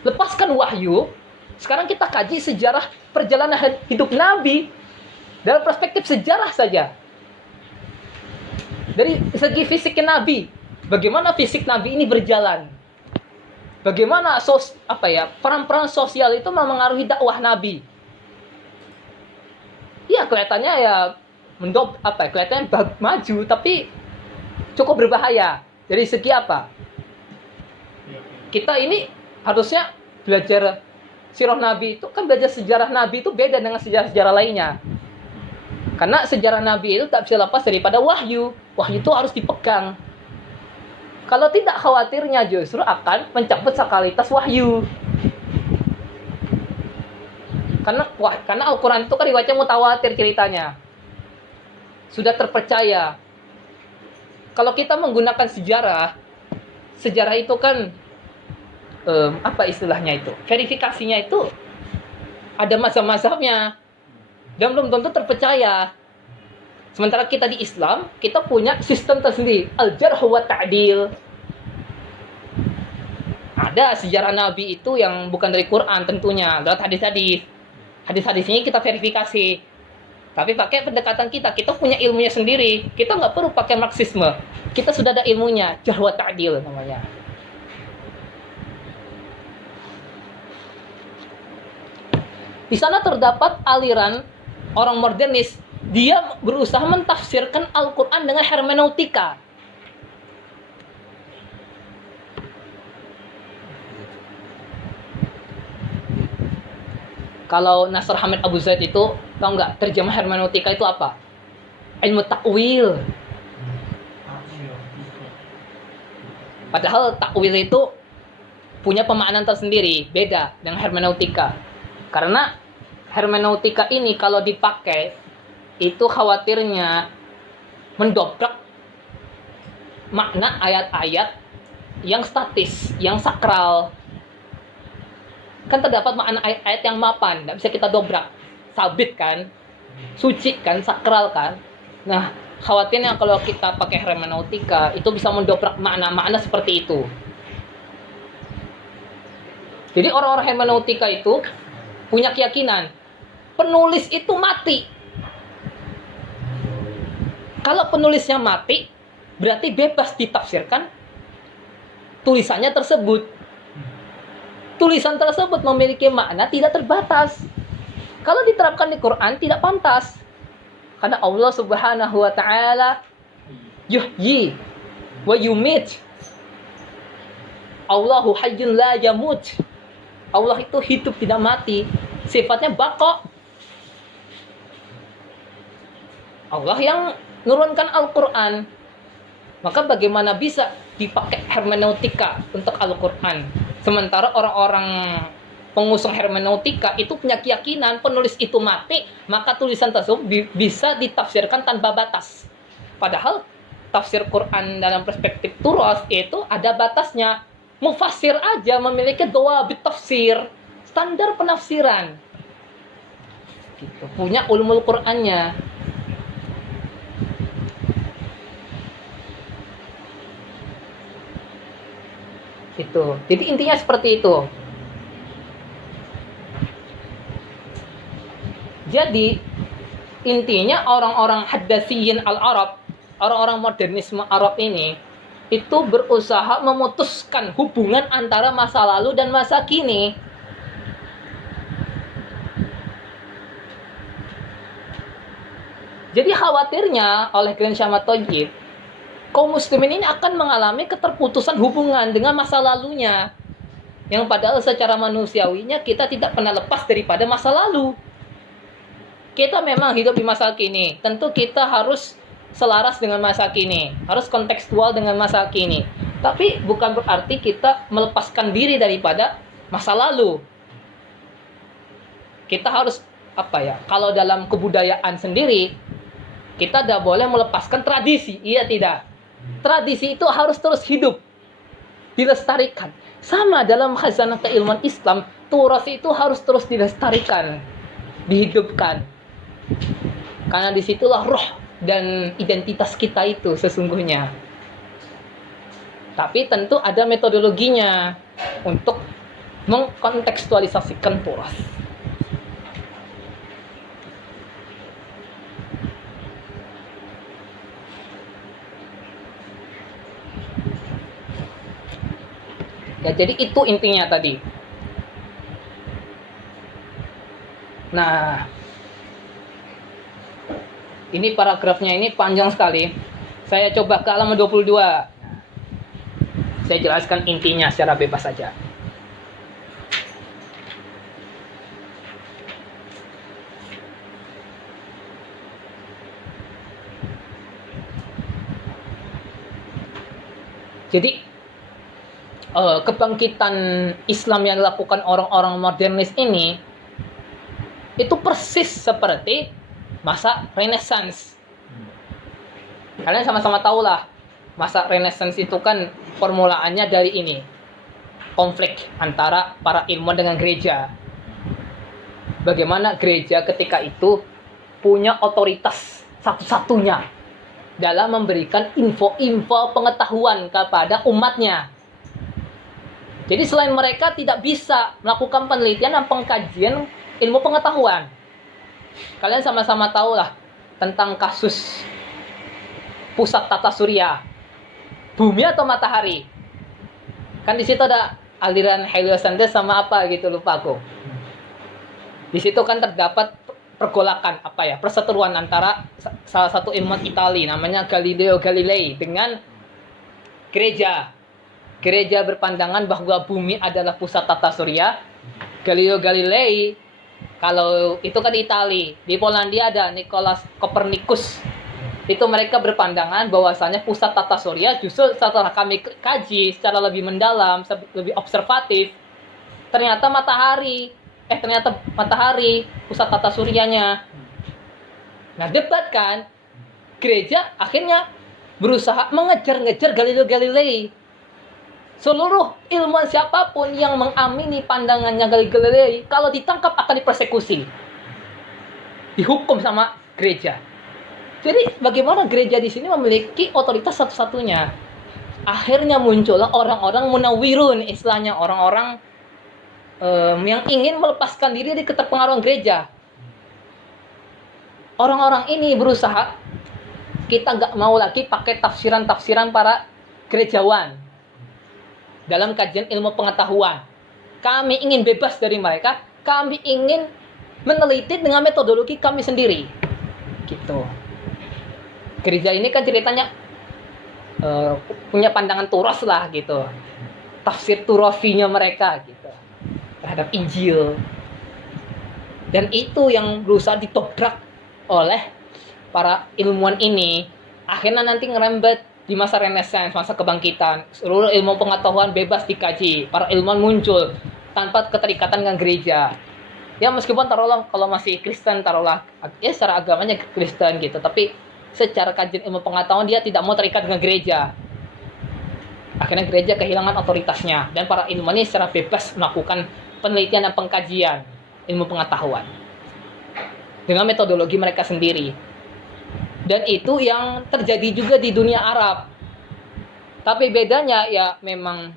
Lepaskan wahyu, sekarang kita kaji sejarah perjalanan hidup Nabi dalam perspektif sejarah saja. Dari segi fisik Nabi, bagaimana fisik Nabi ini berjalan? Bagaimana peran-peran sosial itu memengaruhi dakwah Nabi? Ya kelihatannya kelihatannya maju, tapi cukup berbahaya. Dari segi apa? Kita ini harusnya belajar sirah Nabi itu kan belajar sejarah Nabi itu beda dengan sejarah-sejarah lainnya. Karena sejarah Nabi itu tak bisa lepas daripada wahyu. Wahyu itu harus dipegang. Kalau tidak, khawatirnya justru akan mencabut sakalitas wahyu. Karena Al-Quran itu kan riwayatnya mutawatir ceritanya. Sudah terpercaya. Kalau kita menggunakan sejarah itu kan apa istilahnya itu? Verifikasinya itu ada mazhab-mazhabnya dan belum tentu terpercaya. Sementara kita di Islam, kita punya sistem tersendiri, al-jarh wa ta'dil. Ada sejarah Nabi itu yang bukan dari Quran tentunya, lewat hadis-hadis. Hadis-hadisnya kita verifikasi. Tapi pakai pendekatan kita punya ilmunya sendiri. Kita nggak perlu pakai marxisme. Kita sudah ada ilmunya, jarh wa ta'dil namanya. Di sana terdapat aliran orang modernis, dia berusaha mentafsirkan Al-Quran dengan hermeneutika. Kalau Nasr Hamid Abu Zaid itu, tahu nggak terjemah hermeneutika itu apa? Ilmu takwil. Padahal takwil itu punya pemaknaan tersendiri, beda dengan hermeneutika. Karena hermeneutika ini kalau dipakai, itu khawatirnya mendobrak makna ayat-ayat yang statis, yang sakral. Kan terdapat makna ayat-ayat yang mapan, tidak bisa kita dobrak, sabit kan, suci kan, sakral kan. Nah, khawatirnya kalau kita pakai hermeneutika itu bisa mendobrak makna-makna seperti itu. Jadi orang-orang hermeneutika itu punya keyakinan penulis itu mati. Kalau penulisnya mati, berarti bebas ditafsirkan tulisannya tersebut. Tulisan tersebut memiliki makna tidak terbatas. Kalau diterapkan di Quran tidak pantas. Karena Allah Subhanahu wa taala yuhyi wa yumit. Allahu hayyun la yamut. Allah itu hidup tidak mati. Sifatnya baqa. Allah yang nurunkan Al-Quran. Maka bagaimana bisa dipakai hermeneutika untuk Al-Quran? Sementara orang-orang pengusung hermeneutika itu punya keyakinan penulis itu mati, maka tulisan tersebut bisa ditafsirkan tanpa batas. Padahal tafsir Quran dalam perspektif turas itu ada batasnya. Mufassir aja memiliki dawabit tafsir, standar penafsiran. Gitu. Punya ulumul Qur'annya. Itu. Jadi intinya seperti itu. Jadi intinya orang-orang haddasiyin al-Arab, orang-orang modernisme Arab ini itu berusaha memutuskan hubungan antara masa lalu dan masa kini. Jadi khawatirnya oleh Glenn Shamat Thayyib, kaum muslimin ini akan mengalami keterputusan hubungan dengan masa lalunya. Yang padahal secara manusiawinya kita tidak pernah lepas daripada masa lalu. Kita memang hidup di masa kini. Tentu kita harus selaras dengan masa kini, harus kontekstual dengan masa kini. Tapi bukan berarti kita melepaskan diri daripada masa lalu. Kita harus kalau dalam kebudayaan sendiri, kita tidak boleh melepaskan tradisi, iya tidak? Tradisi itu harus terus hidup, dilestarikan. Sama dalam khazanah keilmuan Islam, turas itu harus terus dilestarikan, dihidupkan. Karena disitulah roh dan identitas kita itu sesungguhnya. Tapi tentu ada metodologinya untuk mengkontekstualisasikan turas. Ya, jadi itu intinya tadi. Nah, ini paragrafnya ini panjang sekali. Saya coba ke halaman 22. Saya jelaskan intinya secara bebas saja. Jadi kebangkitan Islam yang dilakukan orang-orang modernis ini itu persis seperti masa Renaissance. Kalian sama-sama tahulah, masa Renaissance itu kan formulaannya dari ini, konflik antara para ilmuwan dengan gereja. Bagaimana gereja ketika itu punya otoritas satu-satunya dalam memberikan info-info pengetahuan kepada umatnya. Jadi selain mereka tidak bisa melakukan penelitian dan pengkajian ilmu pengetahuan. Kalian sama-sama tahu lah tentang kasus pusat tata surya. Bumi atau matahari? Kan di situ ada aliran heliosentris sama apa gitu, lupa aku. Di situ kan terdapat pergolakan perseteruan antara salah satu ilmuwan Italia namanya Galileo Galilei dengan gereja. Gereja berpandangan bahwa bumi adalah pusat tata surya. Galileo Galilei, kalau itu kan di Italia, di Polandia ada Nicolaus Copernicus. Itu mereka berpandangan bahwasanya pusat tata surya justru setelah kami kaji secara lebih mendalam, lebih observatif, ternyata matahari pusat tata suryanya. Nah, debat kan, gereja akhirnya berusaha mengejar-ngejar Galileo Galilei. Seluruh ilmuwan siapapun yang mengamini pandangannya Galileo Galilei, kalau ditangkap akan dipersekusi, dihukum sama gereja. Jadi bagaimana gereja di sini memiliki otoritas satu-satunya? Akhirnya muncullah orang-orang munawwirun, istilahnya orang-orang yang ingin melepaskan diri dari keterpengaruhan gereja. Orang-orang ini berusaha, kita nggak mau lagi pakai tafsiran-tafsiran para gerejawan dalam kajian ilmu pengetahuan. Kami ingin bebas dari mereka. Kami ingin meneliti dengan metodologi kami sendiri. Gitu. Gereja ini kan ceritanya punya pandangan turas lah gitu. Tafsir turafinya mereka gitu terhadap Injil. Dan itu yang berusaha ditobrak oleh para ilmuwan ini. Akhirnya nanti ngerembet di masa Renaissance, masa kebangkitan, seluruh ilmu pengetahuan bebas dikaji. Para ilmuwan muncul tanpa keterikatan dengan gereja. Ya meskipun taruhlah kalau masih Kristen, taruhlah ya secara agamanya Kristen gitu, tapi secara kajian ilmu pengetahuan dia tidak mau terikat dengan gereja. Akhirnya gereja kehilangan otoritasnya dan para ilmuwan ini secara bebas melakukan penelitian dan pengkajian ilmu pengetahuan dengan metodologi mereka sendiri. Dan itu yang terjadi juga di dunia Arab. Tapi bedanya ya memang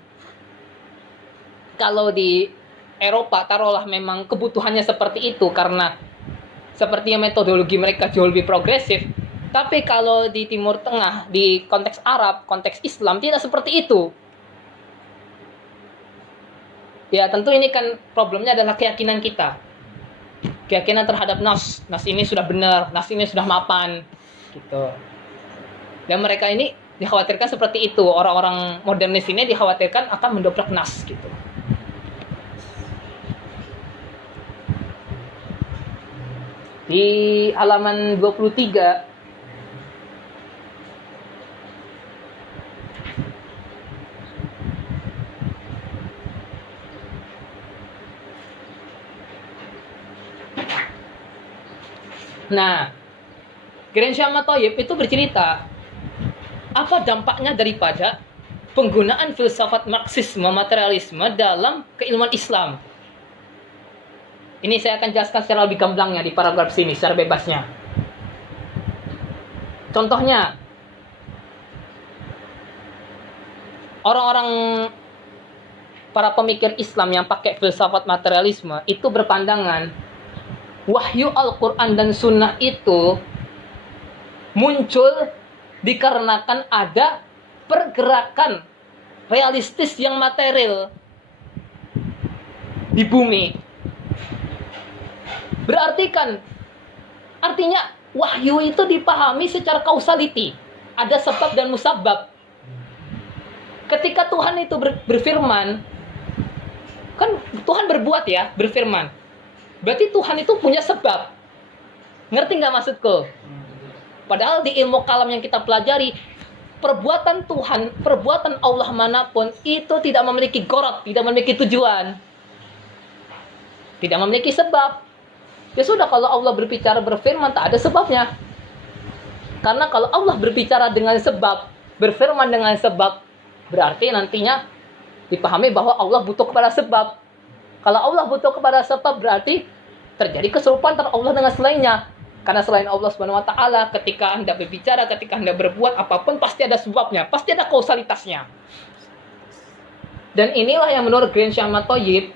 kalau di Eropa taruhlah memang kebutuhannya seperti itu karena sepertinya metodologi mereka jauh lebih progresif. Tapi kalau di Timur Tengah, di konteks Arab, konteks Islam tidak seperti itu. Ya tentu ini kan problemnya adalah keyakinan kita. Keyakinan terhadap nas ini sudah benar, nas ini sudah mapan. Gitu. Dan mereka ini dikhawatirkan seperti itu. Orang-orang modernis ini dikhawatirkan akan mendobrak nas gitu. Di halaman 23 Nah, Grand Syama Thayyib itu bercerita apa dampaknya daripada penggunaan filsafat Marxisme materialisme dalam keilmuan Islam. Ini saya akan jelaskan secara lebih gamblangnya di paragraf sini secara bebasnya. Contohnya, orang-orang para pemikir Islam yang pakai filsafat materialisme itu berpandangan wahyu Al-Quran dan Sunnah itu muncul dikarenakan ada pergerakan realistis yang material di bumi. Berarti kan, artinya wahyu itu dipahami secara causality. Ada sebab dan musabab. Ketika Tuhan itu berfirman, kan Tuhan berbuat ya, berfirman. Berarti Tuhan itu punya sebab. Ngerti nggak maksudku? Padahal di ilmu kalam yang kita pelajari, perbuatan Tuhan, perbuatan Allah manapun itu tidak memiliki gorot, tidak memiliki tujuan, tidak memiliki sebab. Ya sudah, kalau Allah berbicara berfirman tak ada sebabnya. Karena kalau Allah berbicara dengan sebab, berfirman dengan sebab, berarti nantinya dipahami bahwa Allah butuh kepada sebab. Kalau Allah butuh kepada sebab, berarti terjadi keserupaan antara Allah dengan selainnya. Karena selain Allah Subhanahu wa taala, ketika Anda berbicara, ketika Anda berbuat apapun pasti ada sebabnya, pasti ada kausalitasnya. Dan inilah yang menurut Grand Syama Thayyib,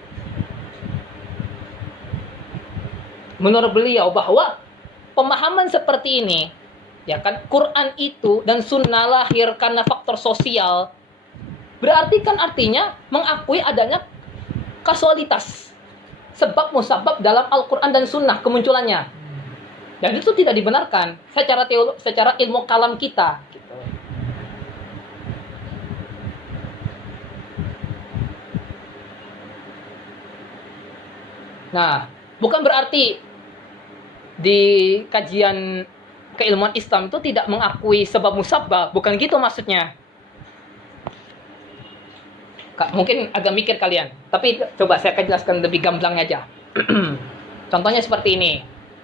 menurut beliau bahwa pemahaman seperti ini, ya kan, Quran itu dan Sunnah lahir karena faktor sosial, berarti kan artinya mengakui adanya kasualitas, sebab musabab dalam Al-Quran dan Sunnah kemunculannya. Dan itu tidak dibenarkan secara ilmu kalam kita. Gitu. Nah, bukan berarti di kajian keilmuan Islam itu tidak mengakui sebab musabab. Bukan gitu maksudnya. Mungkin agak mikir kalian. Tapi coba saya akan jelaskan lebih gamblangnya aja. Contohnya seperti ini.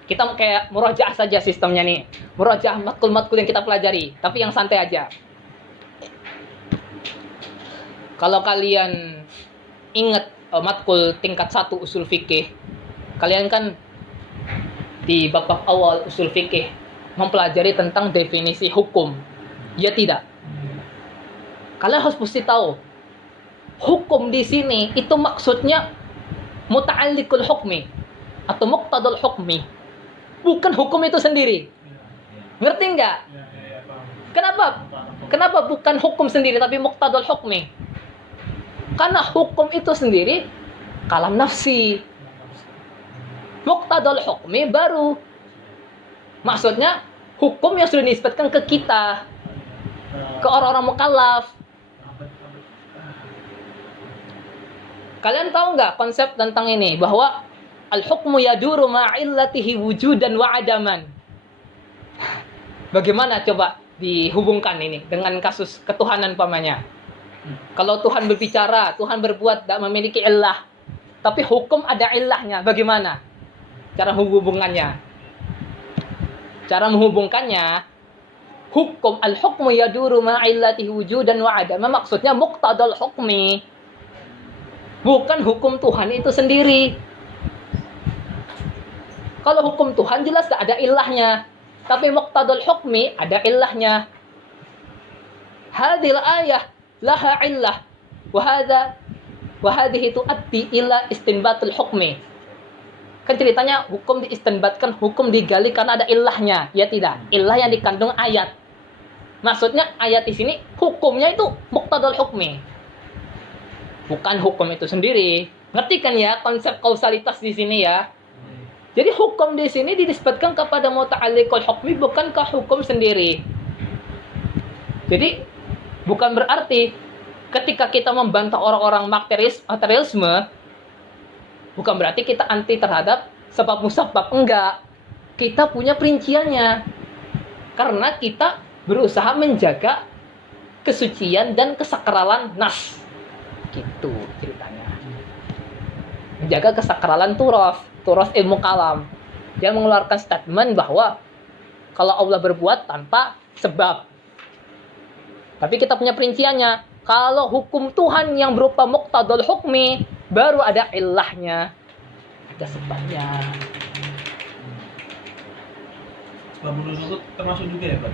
Kita kayak murojaah saja sistemnya nih. Murojaah matkul-matkul yang kita pelajari. Tapi yang santai aja. Kalau kalian ingat matkul tingkat 1 usul fikih, kalian kan di bab-bab awal usul fikih mempelajari tentang definisi hukum. Ya tidak? Kalian harus mesti tahu. Hukum di sini itu maksudnya muta'alliqul hukmi atau muqtadal hukmi. Bukan hukum itu sendiri. Ngerti nggak? Kenapa? Kenapa bukan hukum sendiri tapi muqtadal hukmi? Karena hukum itu sendiri kalam nafsi. Muqtadal hukmi baru. Maksudnya hukum yang sudah dinisbatkan ke kita, ke orang-orang mukallaf. Kalian tahu nggak konsep tentang ini, bahwa al-hukmu yaduru ma'illatihi wujudan wa adaman. Bagaimana coba dihubungkan ini dengan kasus ketuhanan pamannya? Kalau Tuhan berbicara, Tuhan berbuat, tidak memiliki illah, tapi hukum ada illahnya. Bagaimana cara menghubungkannya? Cara menghubungkannya, hukum al-hukmu yaduru ma'illatihi wujudan wa adaman, maksudnya muqtadal hukmi, bukan hukum Tuhan itu sendiri. Kalau hukum Tuhan jelas gak ada ilahnya, tapi muqtadal hukmi ada ilahnya. Hadhil ayah laha illah wa hadhihi tuaddi ila istinbatul hukmi. Kan ceritanya hukum diistinbatkan, hukum digali karena ada ilahnya, ya tidak? Ilah yang dikandung ayat. Maksudnya ayat di sini hukumnya itu muqtadal hukmi, bukan hukum itu sendiri. Ngerti kan ya konsep kausalitas di sini ya? Jadi hukum di sini dinisbatkan kepada muta'alliqul hukmi, bukankah hukum sendiri. Jadi bukan berarti ketika kita membantah orang-orang materialisme, bukan berarti kita anti terhadap sebab musabab. Enggak. Kita punya perinciannya. Karena kita berusaha menjaga kesucian dan kesakralan nas. Gitu ceritanya. Menjaga kesakralan turas ilmu kalam. Dia mengeluarkan statement bahwa kalau Allah berbuat tanpa sebab. Tapi kita punya perinciannya. Kalau hukum Tuhan yang berupa muqtadul hukmi, baru ada illahnya. Ada sebabnya. Sebab nuzul itu termasuk juga ya Pak?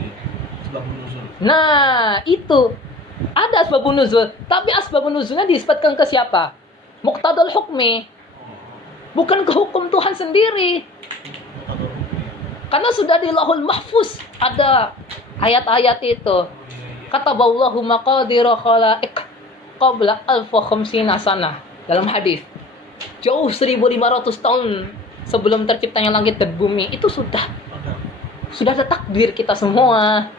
Sebab nuzul. Nah, itu. Ada asbabun nuzul. Tapi asbabun nuzulnya disebutkan ke siapa? Muqtadul hukmi. Bukan ke hukum Tuhan sendiri. Karena sudah di Lauhul Mahfuz ada ayat-ayat itu. Kataballahu maqadira khalaiq qabla alfa khamsina sanah. Dalam hadis. Jauh 1500 tahun sebelum terciptanya langit dan bumi. Itu sudah ada takdir kita semua.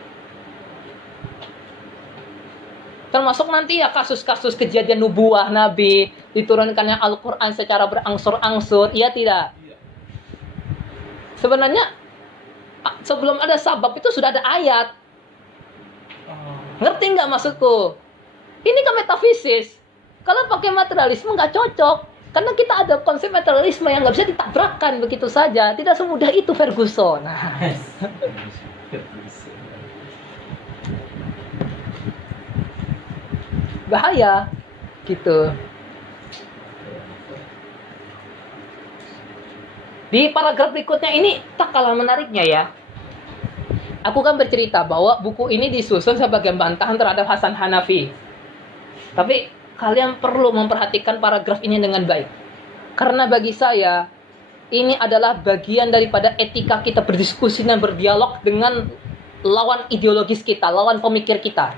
Termasuk nanti ya kasus-kasus kejadian nubuah Nabi, diturunkannya Al-Quran secara berangsur-angsur, iya tidak? Sebenarnya sebelum ada sabab itu sudah ada ayat. Ngerti nggak maksudku? Ini kan metafisis. Kalau pakai materialisme nggak cocok. Karena kita ada konsep materialisme yang nggak bisa ditabrakkan begitu saja. Tidak semudah itu Ferguson. Nah. Bahaya gitu. Di paragraf berikutnya ini tak kalah menariknya ya. Aku kan bercerita bahwa buku ini disusun sebagai bantahan terhadap Hasan Hanafi. Tapi kalian perlu memperhatikan paragraf ini dengan baik. Karena bagi saya ini adalah bagian daripada etika kita berdiskusi dan berdialog dengan lawan ideologis kita, lawan pemikir kita.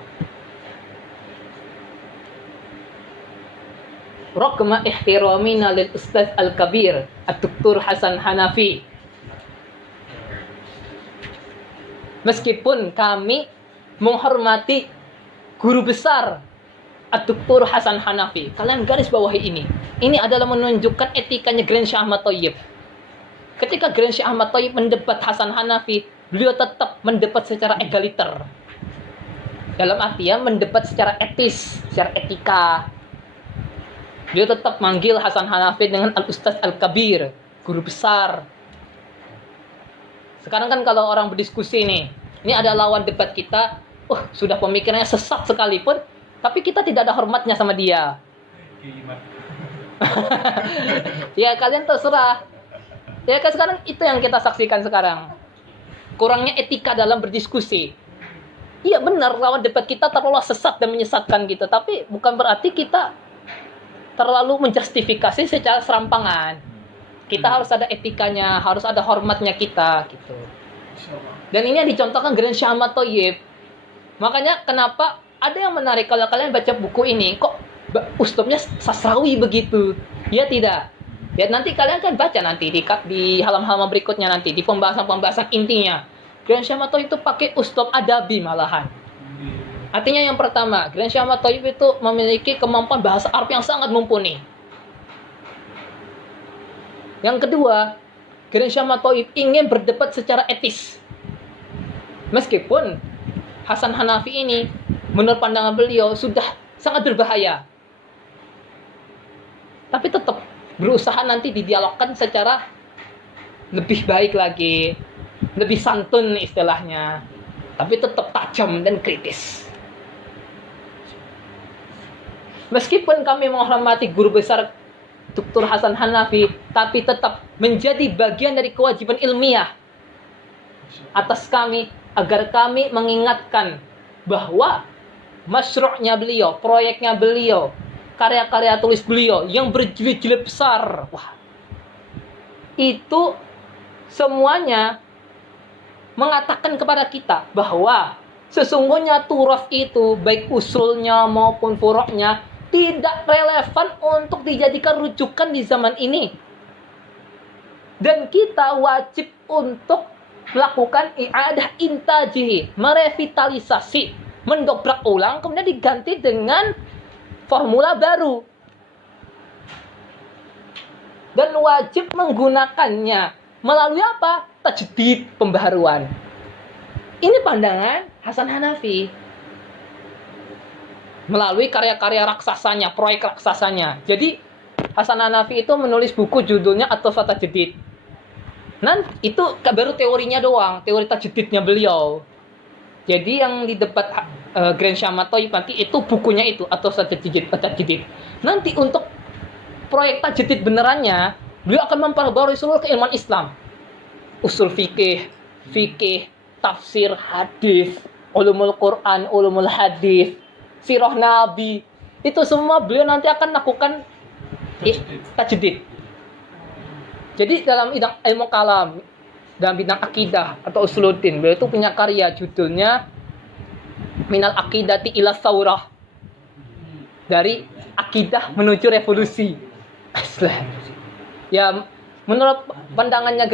Raqma ihtiramina lil Ustaz Al-Kabir Ad-Doktor Hasan Hanafi. Meskipun kami menghormati guru besar Ad-Doktor Hasan Hanafi, kalian garis bawahi ini. Ini adalah menunjukkan etikanya Grand Syekh Ahmad Thayyib. Ketika Grand Syekh Ahmad Thayyib mendebat Hasan Hanafi, beliau tetap mendebat secara egaliter. Dalam artian mendebat secara etis, secara etika. Beliau tetap manggil Hasan Hanafi dengan Al-Ustaz Al-Kabir, guru besar. Sekarang kan kalau orang berdiskusi nih, ini ada lawan debat kita, sudah pemikirannya sesat sekalipun, tapi kita tidak ada hormatnya sama dia. Ya kalian terserah. Ya kan sekarang itu yang kita saksikan sekarang. Kurangnya etika dalam berdiskusi. Iya benar, lawan debat kita terlalu sesat dan menyesatkan gitu, tapi bukan berarti kita terlalu menjustifikasi secara serampangan. Kita harus ada etikanya, harus ada hormatnya kita gitu. Dan ini yang dicontohkan Grand Syekh Ahmad Thayyib. Makanya kenapa ada yang menarik kalau kalian baca buku ini, kok ustadznya sastrawi begitu? Ya tidak. Ya nanti kalian kan baca nanti di halaman-halaman berikutnya nanti di pembahasan-pembahasan intinya. Grand Syekh Ahmad Thayyib itu pakai ustadz adabi malahan. Artinya yang pertama, Grand Syekh Ahmad Thayyib itu memiliki kemampuan bahasa Arab yang sangat mumpuni. Yang kedua, Grand Syekh Ahmad Thayyib ingin berdebat secara etis. Meskipun Hasan Hanafi ini, menurut pandangan beliau, sudah sangat berbahaya. Tapi tetap berusaha nanti didialogkan secara lebih baik lagi, lebih santun istilahnya. Tapi tetap tajam dan kritis. Meskipun kami menghormati guru besar Dr. Hasan Hanafi, tapi tetap menjadi bagian dari kewajiban ilmiah atas kami agar kami mengingatkan bahwa masyru'nya beliau, proyeknya beliau, karya-karya tulis beliau yang berjilid-jilid besar, itu semuanya mengatakan kepada kita bahwa sesungguhnya turas itu baik usulnya maupun furuknya tidak relevan untuk dijadikan rujukan di zaman ini. Dan kita wajib untuk melakukan i'adah intajihi, merevitalisasi, mendobrak ulang, kemudian diganti dengan formula baru. Dan wajib menggunakannya melalui apa? Tajdid, pembaharuan. Ini pandangan Hasan Hanafi. Melalui karya-karya raksasanya, proyek raksasanya. Jadi Hasan Hanafi itu menulis buku judulnya At-Tajdid. Itu baru teorinya doang, teori tajdidnya beliau. Jadi yang di debat Grand Syah Ahmad Thayyib nanti itu bukunya itu atau tajdid. Nanti untuk proyek tajdid benerannya, beliau akan memperbarui seluruh keilmuan Islam. Usul fikih, tafsir, hadis, ulumul Quran, ulumul hadis, sirah Nabi. Itu semua beliau nanti akan lakukan tajdid. Jadi dalam bidang ilmu kalam, dalam bidang akidah atau usuluddin, beliau itu punya karya judulnya Minal Aqidati ila Saurah. Dari akidah menuju revolusi. Ya, menurut pandangannya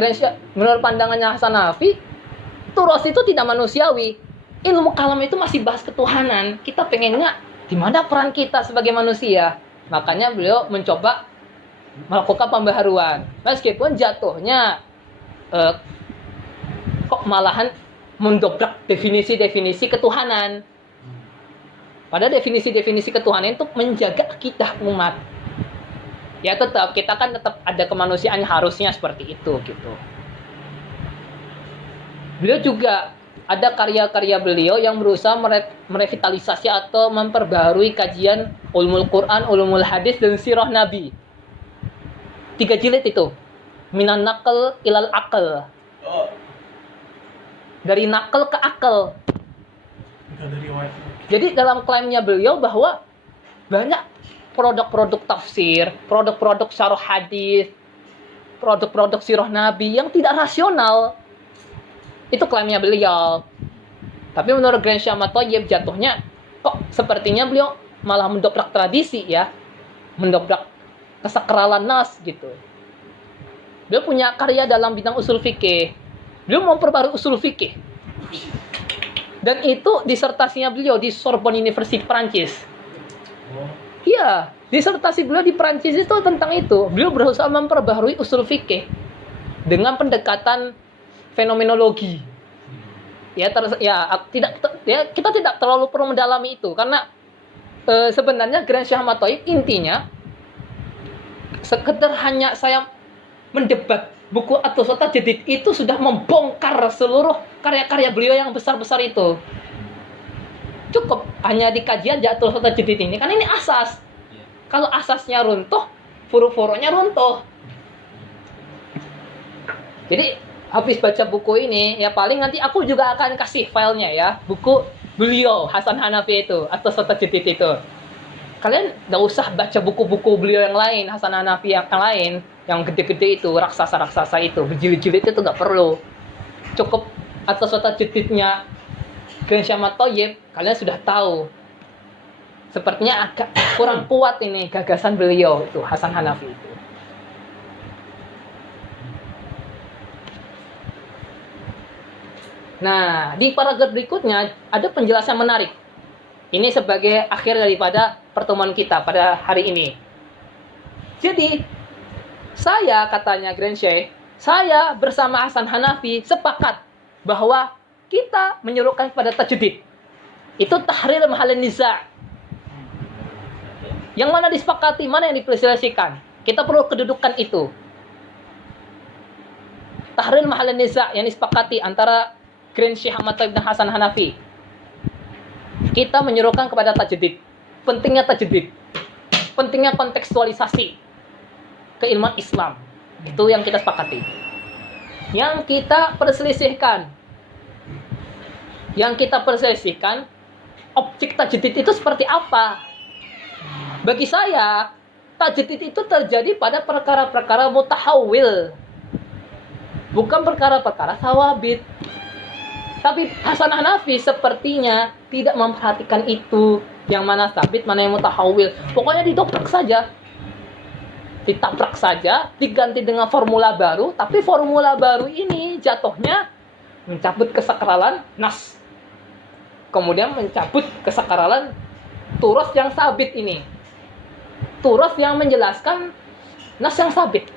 menurut pandangannya Hasan Hanafi, Turas itu tidak manusiawi. Ilmu kalam itu masih bahas ketuhanan. Kita pengennya di mana peran kita sebagai manusia. Makanya beliau mencoba melakukan pembaharuan. Meskipun jatuhnya kok malahan mendobrak definisi-definisi ketuhanan. Pada definisi-definisi ketuhanan itu menjaga akidah umat. Ya tetap kita kan tetap ada kemanusiaan harusnya seperti itu gitu. Beliau juga ada karya-karya beliau yang berusaha merevitalisasi atau memperbaharui kajian ulumul Quran, ulumul hadis dan sirah Nabi. 3 jilid itu. Minan naql ilal aql. Dari nakal ke akal. Jadi dalam klaimnya beliau bahwa banyak produk-produk tafsir, produk-produk syarah hadis, produk-produk sirah Nabi yang tidak rasional. Itu klaimnya beliau. Tapi menurut Grand Syah Ahmad Thayyib jatuhnya kok sepertinya beliau malah mendobrak tradisi ya. Mendobrak kesakralan nas gitu. Beliau punya karya dalam bidang usul fikih. Beliau memperbarui usul fikih. Dan itu disertasinya beliau di Sorbonne University Prancis. Iya, disertasi beliau di Prancis itu tentang itu. Beliau berusaha memperbarui usul fikih dengan pendekatan fenomenologi. Kita tidak terlalu perlu mendalami itu karena sebenarnya Grand Syah Ahmad Thayyib intinya sekedar hanya saya mendebat buku atau tajdid itu sudah membongkar seluruh karya-karya beliau yang besar-besar itu. Cukup hanya di kajian Jatul Tajdid ini, kan ini asas. Kalau asasnya runtuh, furu-furunya runtuh. Jadi habis baca buku ini, ya paling nanti aku juga akan kasih filenya ya, buku beliau Hasan Hanafi itu atau Tajdid itu. Kalian nggak usah baca buku-buku beliau yang lain, Hasan Hanafi yang lain, yang gede-gede itu, raksasa-raksasa itu, berjilid-jilid itu nggak perlu. Cukup atas tajdidnya Grand Syah Ahmad Thayyib, kalian sudah tahu. Sepertinya agak kurang kuat ini gagasan beliau itu, Hasan Hanafi itu. Nah, di paragraf berikutnya ada penjelasan menarik. Ini sebagai akhir daripada pertemuan kita pada hari ini. Jadi, saya katanya Grand Syekh, saya bersama Hasan Hanafi sepakat bahwa kita menyuruhkan kepada tajdid. Itu tahrir mahallin niza'. Yang mana disepakati, mana yang diperselisihkan. Kita perlu kedudukan itu. Tahrir mahallin niza' yang disepakati antara Grand Syekh Ahmad Thayyib dan Hasan Hanafi. Kita menyuruhkan kepada tajdid. Pentingnya tajdid. Pentingnya kontekstualisasi keilmuan Islam. Itu yang kita sepakati. Yang kita perselisihkan, objek tajdid itu seperti apa? Bagi saya, tajdid itu terjadi pada perkara-perkara mutahawil, bukan perkara-perkara sawabit. Tapi Hasan Hanafi sepertinya tidak memperhatikan itu, yang mana sabit, mana yang mutahawil. Pokoknya didobrak saja, ditabrak saja, diganti dengan formula baru. Tapi formula baru ini jatuhnya mencabut kesakralan nas, kemudian mencabut kesakralan turas yang sabit ini, turas yang menjelaskan nas yang sabit.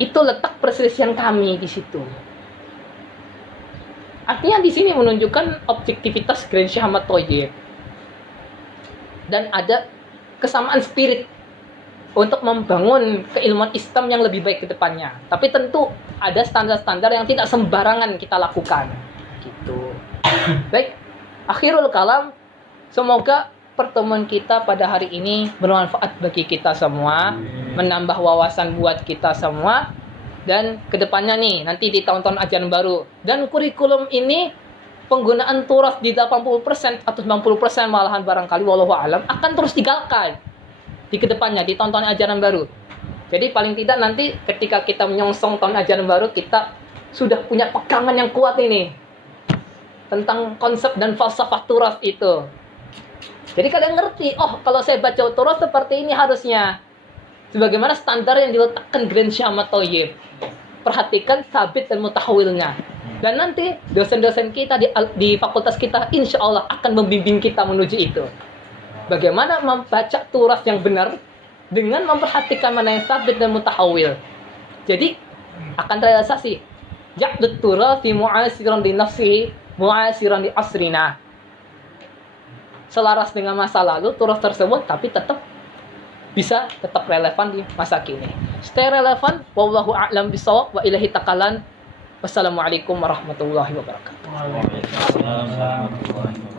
Itu letak perselisihan kami di situ. Artinya di sini menunjukkan objektivitas Grand Syah Ahmad Thayyib dan ada kesamaan spirit untuk membangun keilmuan Islam yang lebih baik ke depannya. Tapi tentu ada standar-standar yang tidak sembarangan kita lakukan. Gitu. Baik, akhirul kalam, semoga pertemuan kita pada hari ini bermanfaat bagi kita semua, menambah wawasan buat kita semua, dan kedepannya nih, nanti di tahun-tahun ajaran baru. Dan kurikulum ini, penggunaan turas di 80% atau 90% malahan barangkali, wallahu a'lam, akan terus digalakkan di kedepannya, di tahun-tahun ajaran baru. Jadi paling tidak nanti ketika kita menyongsong tahun ajaran baru, kita sudah punya pegangan yang kuat ini tentang konsep dan falsafah turas itu. Jadi kalian ngerti, oh kalau saya baca turas seperti ini harusnya. Sebagaimana standar yang diletakkan Grand Syama Thayyib. Perhatikan sabit dan mutahawilnya. Dan nanti dosen-dosen kita di fakultas kita insya Allah akan membimbing kita menuju itu. Bagaimana membaca turas yang benar dengan memperhatikan mana yang sabit dan mutahawil. Jadi akan terrealisasi. Ja'dut turas fi mu'asiran di nafsi, mu'asiran di asrina. Selaras dengan masa lalu turas tersebut, tapi tetap bisa tetap relevan di masa kini. Stay relevan. Wallahu a'lam bishawab wa ilahi takalan. Wassalamualaikum warahmatullahi wabarakatuh. Waalaikumsalam warahmatullahi wabarakatuh.